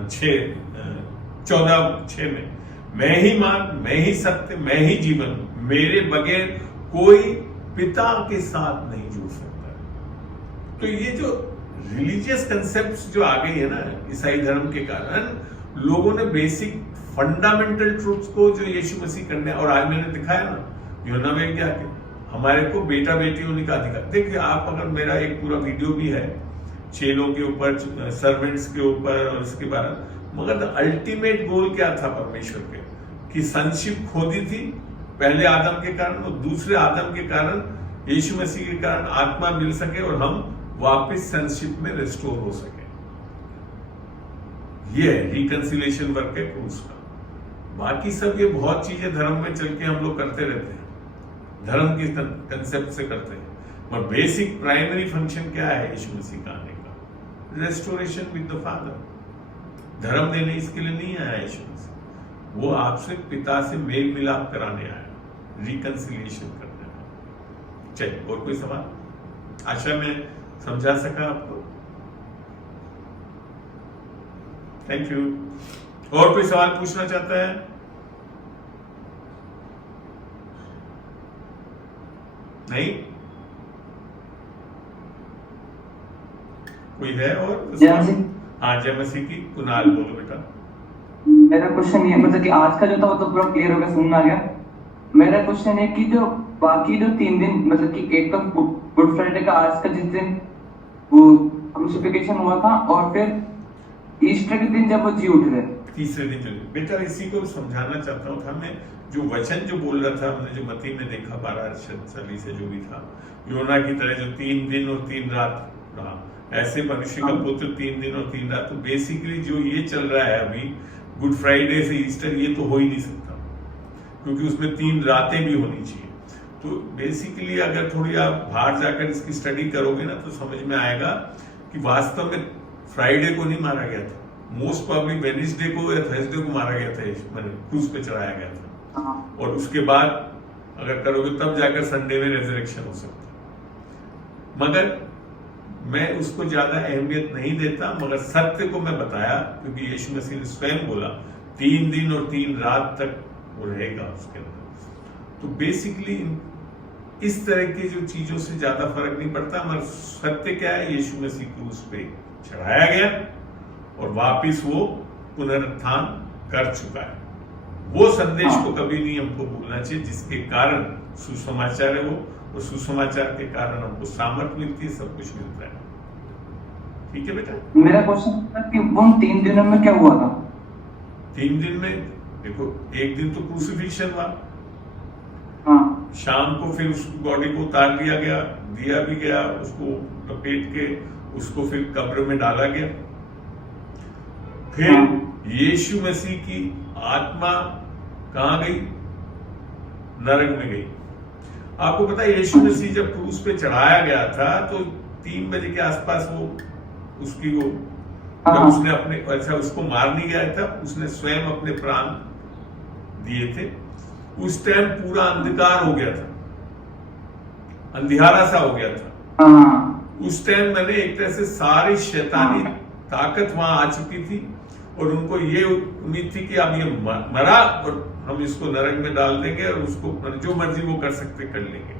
14:6 में, मैं ही मार्ग, मैं ही सत्य, मैं ही जीवन, मेरे बगैर कोई पिता के साथ नहीं जुड़ सकता। तो ये जो रिलीजियस कंसेप्ट जो आ गई है ना ईसाई धर्म के कारण, लोगों ने बेसिक फंडामेंटल ट्रूथ्स को जो यीशु मसीह करने, और आज मैंने दिखाया ना यूहन्ना में क्या कि हमारे को बेटा बेटी होने का अधिकार। देखिए आप, अगर मेरा एक पूरा वीडियो भी है चेलों के ऊपर, सर्वेंट्स के ऊपर और इसके बारे में, मगर द अल्टीमेट गोल क्या था परमेश्वर के, कि संशिप खो दी थी पहले आदम के कारण, और दूसरे आदम के कारण यीशु मसीह के कारण आत्मा मिल सके और हम वापस संशिप में रिस्टोर हो सके। ये है रिकंसिलेशन वर्क है क्रूस का। बाकी सब ये बहुत चीजें धर्म में चल के हम लोग करते रहते हैं, धर्म के कंसेप्ट से करते हैं, और बेसिक प्राइमरी फंक्शन क्या है यीशु मसीह का आने का? Restoration with the father. धर्म देने इसके लिए नहीं आया यीशु मसीह, वो आपसे पिता से मेल मिलाप कराने आया, रिकंसिलिएशन करने आया। चलिए, और कोई सवाल? आशा मैं समझा सका आपको। Thank you. और कोई सवाल पूछना चाहता है? नहीं? कोई है और? जय मसीह। हाँ, जय मसीह की। कुणाल बोलो बेटा। मेरा क्वेश्चन ये, मतलब कि आज का जो था वो तो पूरा क्लियर हो गया, समझ में आ गया। मेरा क्वेश्चन है कि जो बाकी जो 3 दिन, मतलब कि एक तो गुड फ्राइडे का आज का जिस दिन वो क्रूसिफिकेशन हुआ था, और फिर ईस्टर के दिन जब वो जी उठ गए, तीसरे दिन चले बेटा, इसी को समझाना चाहता हूँ। हमें जो वचन जो बोल रहा था, हमने जो मत्ती में देखा 12 से जो भी था, योना की तरह जो 3 दिन और 3 रात रहा, ऐसे मनुष्य का पुत्र 3 दिन और 3 रात। तो बेसिकली जो ये चल रहा है अभी गुड फ्राइडे से ईस्टर, ये तो हो ही नहीं सकता, क्योंकि उसमें 3 रातें भी होनी चाहिए। तो बेसिकली अगर थोड़ी आप बाहर जाकर इसकी स्टडी करोगे ना, तो समझ में आएगा कि वास्तव में फ्राइडे को नहीं मारा गया था, मोस्ट प्रॉब्ली वेडनेसडे को या थर्सडे को मारा गया था, क्रूस पे चढ़ाया गया था, और उसके बाद अगर करोगे तब जाकर संडे में रेजरेक्शन हो सकता है। मगर मैं उसको ज्यादा अहमियत नहीं देता, मगर सत्य को मैं बताया, क्योंकि यीशु मसीह ने स्वयं बोला 3 दिन और 3 रात तक वो रहेगा उसके अंदर। तो बेसिकली इस तरह की जो चीजों से ज्यादा फर्क नहीं पड़ता, मगर सत्य क्या है, यीशु मसीह क्रूस पे चढ़ाया गया और वापिस वो पुनरुत्थान कर चुका है। वो संदेश को कभी नहीं हमको भूलना चाहिए, जिसके कारण सुसमाचार है वो, और सुसमाचार के कारण हमको सामर्थ मिलती है, सब कुछ मिलता है। ठीक है बेटा? मेरा क्वेश्चन था कि वो 3 दिनों में क्या हुआ था? 3 दिन में देखो, एक दिन तो क्रूसिफिक्शन हुआ, हाँ, शाम को फिर उस बॉडी को उतार दिया गया, दिया भी गया, उसको लपेट के उसको फिर कब्र में डाला गया। फिर यीशु मसीह की आत्मा कहां गई? नरक में गई। आपको पता है यीशु मसीह जब क्रूस पे चढ़ाया गया था तो 3 बजे के आसपास वो उसकी वो जब उसने अपने, अच्छा उसको मार नहीं गया था, उसने स्वयं अपने प्राण दिए थे। उस टाइम पूरा अंधकार हो गया था, अंधियारा सा हो गया था। उस टाइम मैंने एक तरह से सारी शैतानी ताकत वहां आ चुकी थी, और उनको ये उम्मीद थी कि अब ये मरा और हम इसको नरक में डाल देंगे, और उसको जो मर्जी वो कर सकते कर लेंगे।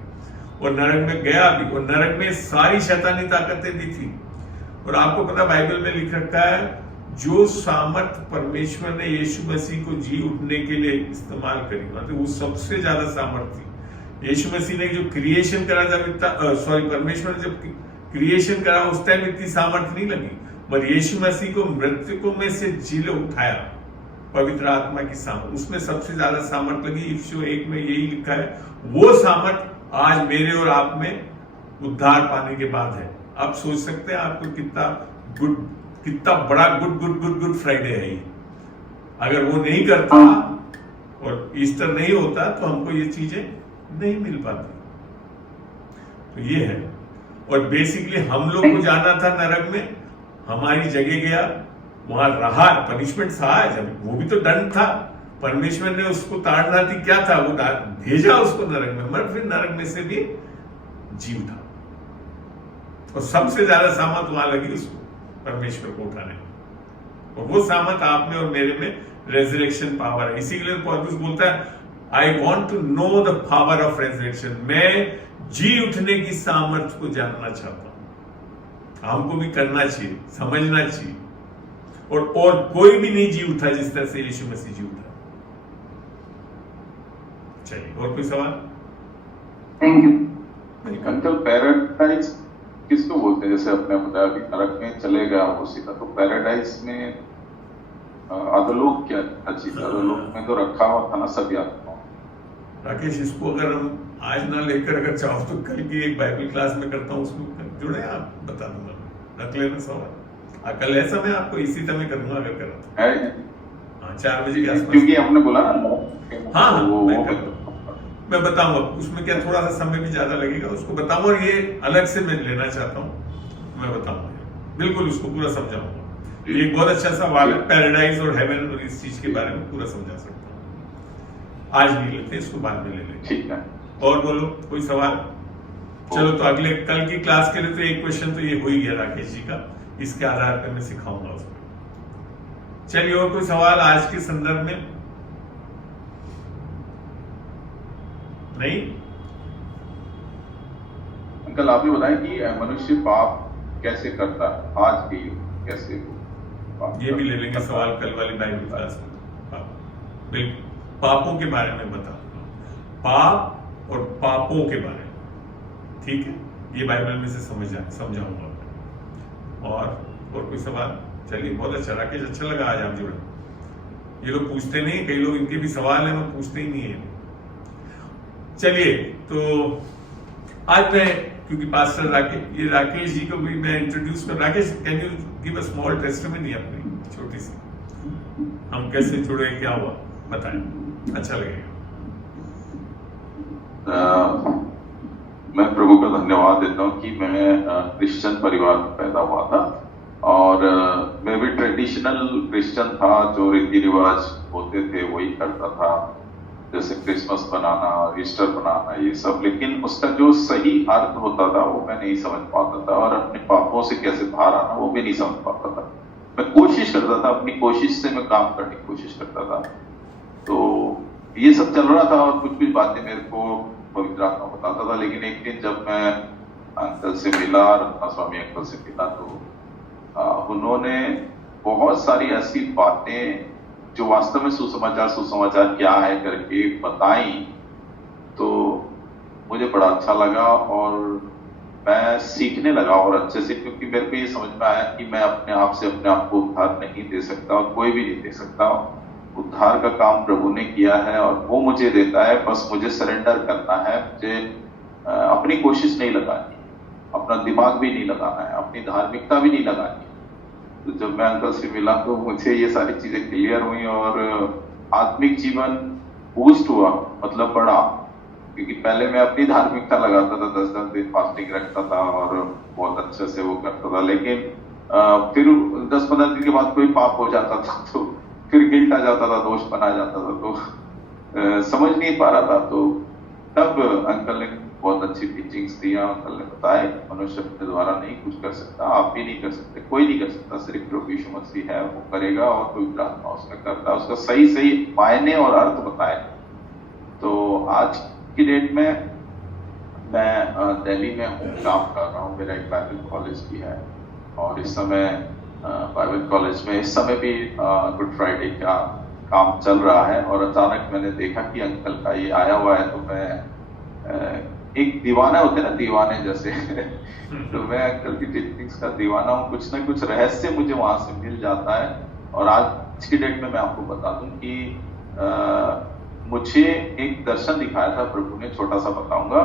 और नरक में गया भी, और नरक में सारी शैतानी ताकतें भी थी। और आपको पता बाइबल में लिख रखा है, जो सामर्थ परमेश्वर ने यीशु मसीह को जी उठने के लिए इस्तेमाल करी, मतलब वो सबसे ज्यादा सामर्थ थी। यीशु मसीह ने जो क्रिएशन करा, जब इतना परमेश्वर ने जब क्रिएशन करा उस टाइम इतनी सामर्थ नहीं लगी, पर यीशु मसीह को मृतकों में से जी उठाया पवित्र आत्मा की सामर्थ, उसमें सबसे ज्यादा सामर्थ लगी। इफिसियों 1 में यही लिखा है, वो सामर्थ आज मेरे और आप में उद्धार पाने के बाद है। आप सोच सकते हैं आपको कितना बड़ा गुड फ्राइडे है ये। अगर वो नहीं करता और ईस्टर नहीं होता तो हमको ये चीजें नहीं मिल पाती। तो ये है। और बेसिकली हम लोग को जाना था नरक में, हमारी जगह गया, वहां रहा, पनिशमेंट था, जब वो भी तो दंड था, परमेश्वर ने उसको ताड़ना थी, क्या था वो, भेजा उसको नरक में, मगर फिर नरक में से भी जीव था, और सबसे ज्यादा सामत वहां लगी उसको परमेश्वर को उठाने, और वो सामत आप में और मेरे में रेजरेक्शन पावर है। इसी के लिए पौलुस बोलता है I want to know the power of resurrection, मैं जी उठने की सामर्थ्य को जानना चाहता हूं। हमको भी करना चाहिए, समझना चाहिए, और कोई भी नहीं जी उठा जिस तरह से यीशु मसीह जी उठा। चलिए, और कोई सवाल? Thank you. अंकल, पैराडाइज किसको बोलते हैं? जैसे आपने बताया कि नरक में चले गया वो सीधा, तो पैराडाइज में अधोलोक क्या चीज? अधोलोक में तो रखा हुआ था ना सभी आत्माओं। राकेश, इसको अगर हम आज ना लेकर अगर चाहो तो कल की एक बाइबल क्लास में करता हूँ, उसमें जुड़े आप, बता दूंगा, रख लेना सवाल। कल है समय, आपको इसी समय करूंगा अगर करा है। हाँ, 4 बजे के आसपास, क्योंकि हमने बोला ना हाँ, मैं बताऊंगा, उसमें क्या थोड़ा सा समय भी ज्यादा लगेगा, उसको बताऊंगा, और ये अलग से मैं लेना चाहता हूँ, मैं बताऊंगा, बिल्कुल उसको पूरा समझाऊंगा। ये बहुत अच्छा सवाल है, पैराडाइज और हेवन और इस चीज के बारे में पूरा समझा सकता हूँ। आज नहीं लेते, इसको बाद में ले लेंगे। ठीक है, और बोलो, कोई सवाल? चलो, तो अगले कल की क्लास के लिए तो एक क्वेश्चन तो ये हो ही गया राकेश जी का, इसके आधार पर मैं सिखाऊंगा उसको। चलिए, और कोई सवाल आज के संदर्भ में? नहीं? अंकल आप ही बताएं कि मनुष्य पाप कैसे करता है आज के युग, कैसे ये भी ले लेंगे सवाल कल वाली बाइबल क्लास में। बिल्कुल, पापों के बारे में बता, पाप और पापों के बारे में, ठीक है, ये बाइबल में से समझाऊंगा। और कोई सवाल? चलिए, बहुत अच्छा राकेश, अच्छा लगा आज आप जुड़े। ये लोग पूछते नहीं, कई लोग इनके भी सवाल है, मैं पूछते ही नहीं है। चलिए, तो आज मैं, क्योंकि पास्टर ये राकेश जी को भी मैं इंट्रोड्यूस कर, Rakesh can you give a small testimony अपनी छोटी सी, हम कैसे जुड़े, क्या हुआ, बताएं, अच्छा लगेगा। मैं प्रभु का धन्यवाद देता हूँ कि मैं क्रिश्चियन परिवार में पैदा हुआ था, और मैं भी ट्रेडिशनल क्रिश्चियन था, जो रीति रिवाज होते थे वही करता था, जैसे क्रिसमस बनाना, ईस्टर बनाना, ये सब, लेकिन उसका जो सही अर्थ होता था वो मैं नहीं समझ पाता था, और अपने पापों से कैसे बाहर आना वो भी नहीं समझ पाता था। मैं कोशिश करता था, अपनी कोशिश से मैं काम करने की कोशिश करता था, तो ये सब चल रहा था, और कुछ बातें मेरे को पवित्र आत्मा बताता था। लेकिन एक दिन जब मैं अंकल से मिला, रत्ना स्वामी अंकल से मिला, तो उन्होंने बहुत सारी ऐसी बातें जो वास्तव में सुसमाचार क्या है करके बताई, तो मुझे बड़ा अच्छा लगा, और मैं सीखने लगा और अच्छे से, क्योंकि मेरे को ये समझ में आया कि मैं अपने आप से अपने आप को उद्धार नहीं दे सकता, और कोई भी नहीं दे सकता। उद्धार का काम प्रभु ने किया है, और वो मुझे देता है, बस मुझे सरेंडर करना है, मुझे अपनी कोशिश नहीं लगानी, अपना दिमाग भी नहीं लगाना है, अपनी धार्मिकता भी नहीं लगानी। तो जब मैं अंकल से मिला तो मुझे ये सारी चीजें क्लियर हुई, और आत्मिक जीवन बूस्ट हुआ, मतलब बढ़ा, क्योंकि पहले मैं अपनी धार्मिकता लगाता था, 10 दिन फास्टिंग रखता था और बहुत अच्छे से वो करता था, लेकिन फिर 10-15 दिन के बाद कोई पाप हो जाता था, तो फिर गिल्ट आ जाता था, दोष बना जाता था, तो समझ नहीं पा रहा था। तो तब अंकल ने बहुत अच्छी टीचिंग्स दी। अंकल ने बताया मनुष्य अपने द्वारा नहीं कुछ कर सकता, आप भी नहीं कर सकते, कोई नहीं कर सकता, सिर्फ प्रभु यीशु मसीह है वो करेगा, और पवित्र आत्मा उसमें करता है, उसका सही मायने और अर्थ बताए। तो आज की डेट में मैं दिल्ली में हूँ, काम कर रहा हूँ, मेरा एक बाइबल कॉलेज भी है, और इस समय बाइबल कॉलेज में इस समय भी गुड फ्राइडे का काम चल रहा है। और अचानक मैंने देखा कि अंकल का ये आया हुआ है, तो मैं एक दीवाना होते ना, दीवाने जैसे तो मैं अंकल की टीचिंग्स का दीवाना हूँ, कुछ ना कुछ रहस्य मुझे वहां से मिल जाता है। और आज की डेट में मैं आपको बता दूं कि मुझे एक दर्शन दिखाया था प्रभु ने, छोटा सा बताऊंगा,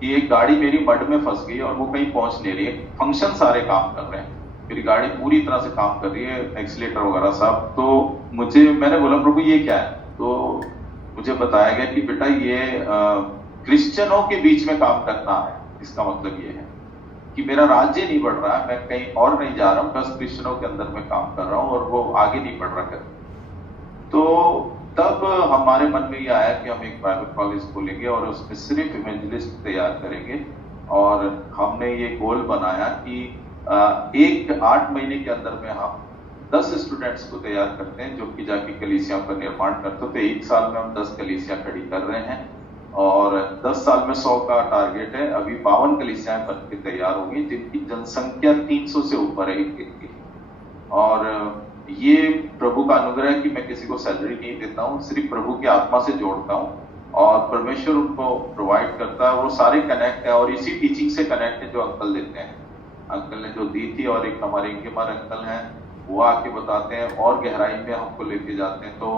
कि एक गाड़ी मेरी मड में फंस गई और वो कहीं पहुंच नहीं रही है, फंक्शन सारे काम कर रहे हैं, मेरी गाड़ी पूरी तरह से काम कर रही है, एक्सीलेटर वगैरह सब। तो मैंने बोला प्रभु ये क्या है? तो मुझे बताया गया कि बेटा ये क्रिश्चियनों के बीच में काम करना है, इसका मतलब ये है कि मेरा राज्य नहीं बढ़ रहा है, मैं कहीं और नहीं जा रहा हूँ, बस क्रिश्चियनों के अंदर मैं काम कर रहा हूँ और वो आगे नहीं बढ़ रहा है। तो तब हमारे मन में ये आया कि हम एक बाइबल कॉलेज खोलेंगे और उसमें सिर्फ इवेंजलिस्ट तैयार करेंगे। और हमने ये गोल बनाया कि 8 महीने के अंदर में हम 10 स्टूडेंट्स को तैयार करते हैं जो कि जाके कलीसिया का निर्माण करते। तो 1 साल में हम 10 कलीसिया खड़ी कर रहे हैं और 10 साल में 100 का टारगेट है। अभी 52 कलीसियाएं बन के तैयार होंगी जिनकी जनसंख्या 300 से ऊपर है एक की। और ये प्रभु का अनुग्रह है कि मैं किसी को सैलरी नहीं देता हूँ, सिर्फ प्रभु की आत्मा से जोड़ता हूँ और परमेश्वर उनको प्रोवाइड करता है। वो सारे कनेक्ट है और इसी टीचिंग से कनेक्ट है जो अंकल देते हैं। अंकल ने जो दी थी और एक हमारे इंगिमार अंकल हैं वो आके बताते हैं और गहराई में हमको लेके जाते हैं। तो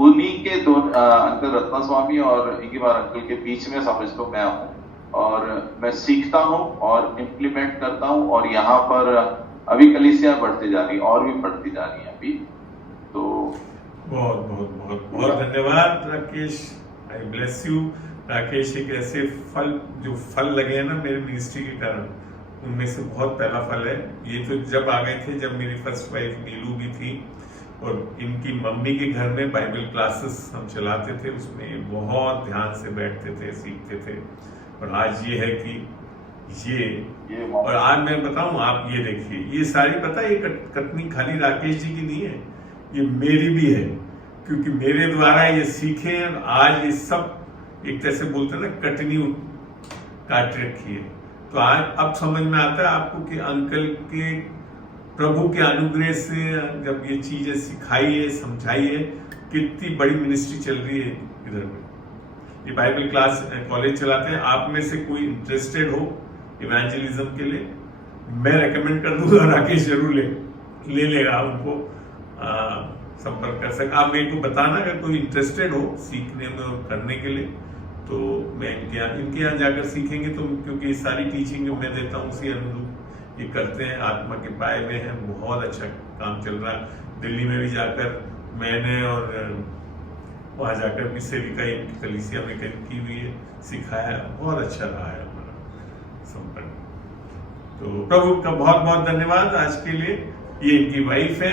उन्हीं के दो अंकल रत्ना स्वामी और इंगिमार अंकल के बीच में समझ लो मैं हूँ और मैं सीखता हूँ और इम्प्लीमेंट करता हूँ। और यहाँ पर अभी कलीसिया बढ़ती जा रही और भी बढ़ती जा रही है अभी। तो बहुत बहुत बहुत बहुत धन्यवाद राकेश, आई ब्लेस यू। राकेश एक ऐसे जो फल लगे हैं ना मेरे मिनिस्ट्री के कारण, उनमें से बहुत पहला फल है। ये तो जब आ गए थे जब मेरी फर्स्ट वाइफ नीलू भी थी और इनकी मम्मी के घर में बाइबल क्लासेस हम चलाते थे, उसमें बहुत ध्यान से बैठते थे, सीखते थे। और आज ये है कि ये और आज मैं बताऊं, आप ये देखिए, ये सारी पता है ये कटनी खाली राकेश जी की नहीं है, ये मेरी भी है, क्योंकि मेरे द्वारा ये सीखे और आज ये सब एक तरह से बोलते हैं ना कटनी काट रखी है। तो आज अब समझ में आता है आपको कि अंकल के प्रभु के अनुग्रह से जब ये चीजें सिखाई है, समझाई है, कितनी बड़ी मिनिस्ट्री चल रही है इधर में। ये बाइबल क्लास कॉलेज चलाते हैं। आप में से कोई इंटरेस्टेड हो इवेंजलिज्म के लिए, मैं रेकमेंड कर दूंगा, राकेश जरूर ले लेगा, उनको संपर्क कर सकते। आप मेरे को बताना अगर कोई इंटरेस्टेड हो सीखने में और करने के लिए, तो मैं इनके यहाँ जाकर सीखेंगे। तो क्योंकि ये सारी टीचिंग जो मैं देता हूँ उसी अनुरूप ये करते हैं, आत्मा के पाए में हैं, बहुत अच्छा काम चल रहा है। दिल्ली में भी जाकर मैंने और वहाँ जाकर भी सेविका इनकी कलीसिया में की हुई है, सिखाया, बहुत अच्छा रहा है हमारा संपर्क। तो प्रभु का बहुत बहुत धन्यवाद आज के लिए। ये इनकी वाइफ है,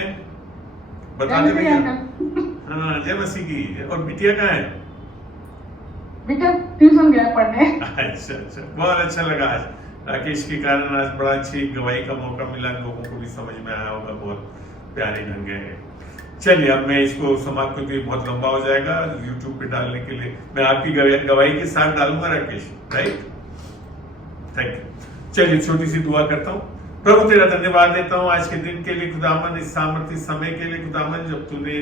बता दे भैया। हाँ, जय मसीह की। और बिटिया कहाँ है? बेटा ट्यूशन गया पढ़ने। अच्छा अच्छा, बहुत अच्छा लगा आज राकेश के कारण, आज बड़ा अच्छी गवाही का मौका मिला, लोगों को भी समझ में आया होगा, बहुत प्यारे ढंगे है। चलिए अब मैं इसको समाप्त करके, बहुत लंबा हो जाएगा YouTube पे डालने के लिए। मैं आपकी गवाही के साथ डालूंगा राकेश, राइट? Thank you. चलिए छोटी सी दुआ करता हूँ। प्रभु तेरा धन्यवाद देता हूँ आज के दिन के लिए खुदावन, इस सामर्थ्य समय के लिए खुदावन, जब तूने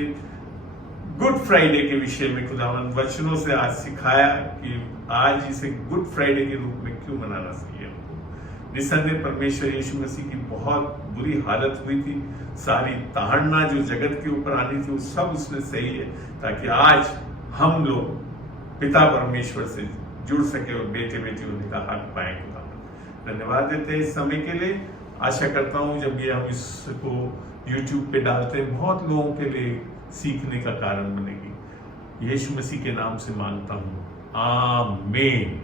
गुड फ्राइडे के विषय में खुदावन वचनों से आज सिखाया कि आज इसे गुड फ्राइडे के रूप में क्यों मनाना चाहिए हमको। निसंदेह परमेश्वर यीशु मसीह की बहुत बुरी हालत हुई थी, सारी ताड़ना जो जगत के ऊपर आनी थी वो सब उसने सही है, ताकि आज हम लोग पिता परमेश्वर से जुड़ सके और बेटे बेटी होने का हक पाए। धन्यवाद देते हैं इस समय के लिए। आशा करता हूँ जब ये हम इसको YouTube पे डालते हैं बहुत लोगों के लिए सीखने का कारण बनेगी। यीशु मसीह के नाम से मांगता हूँ, आमीन।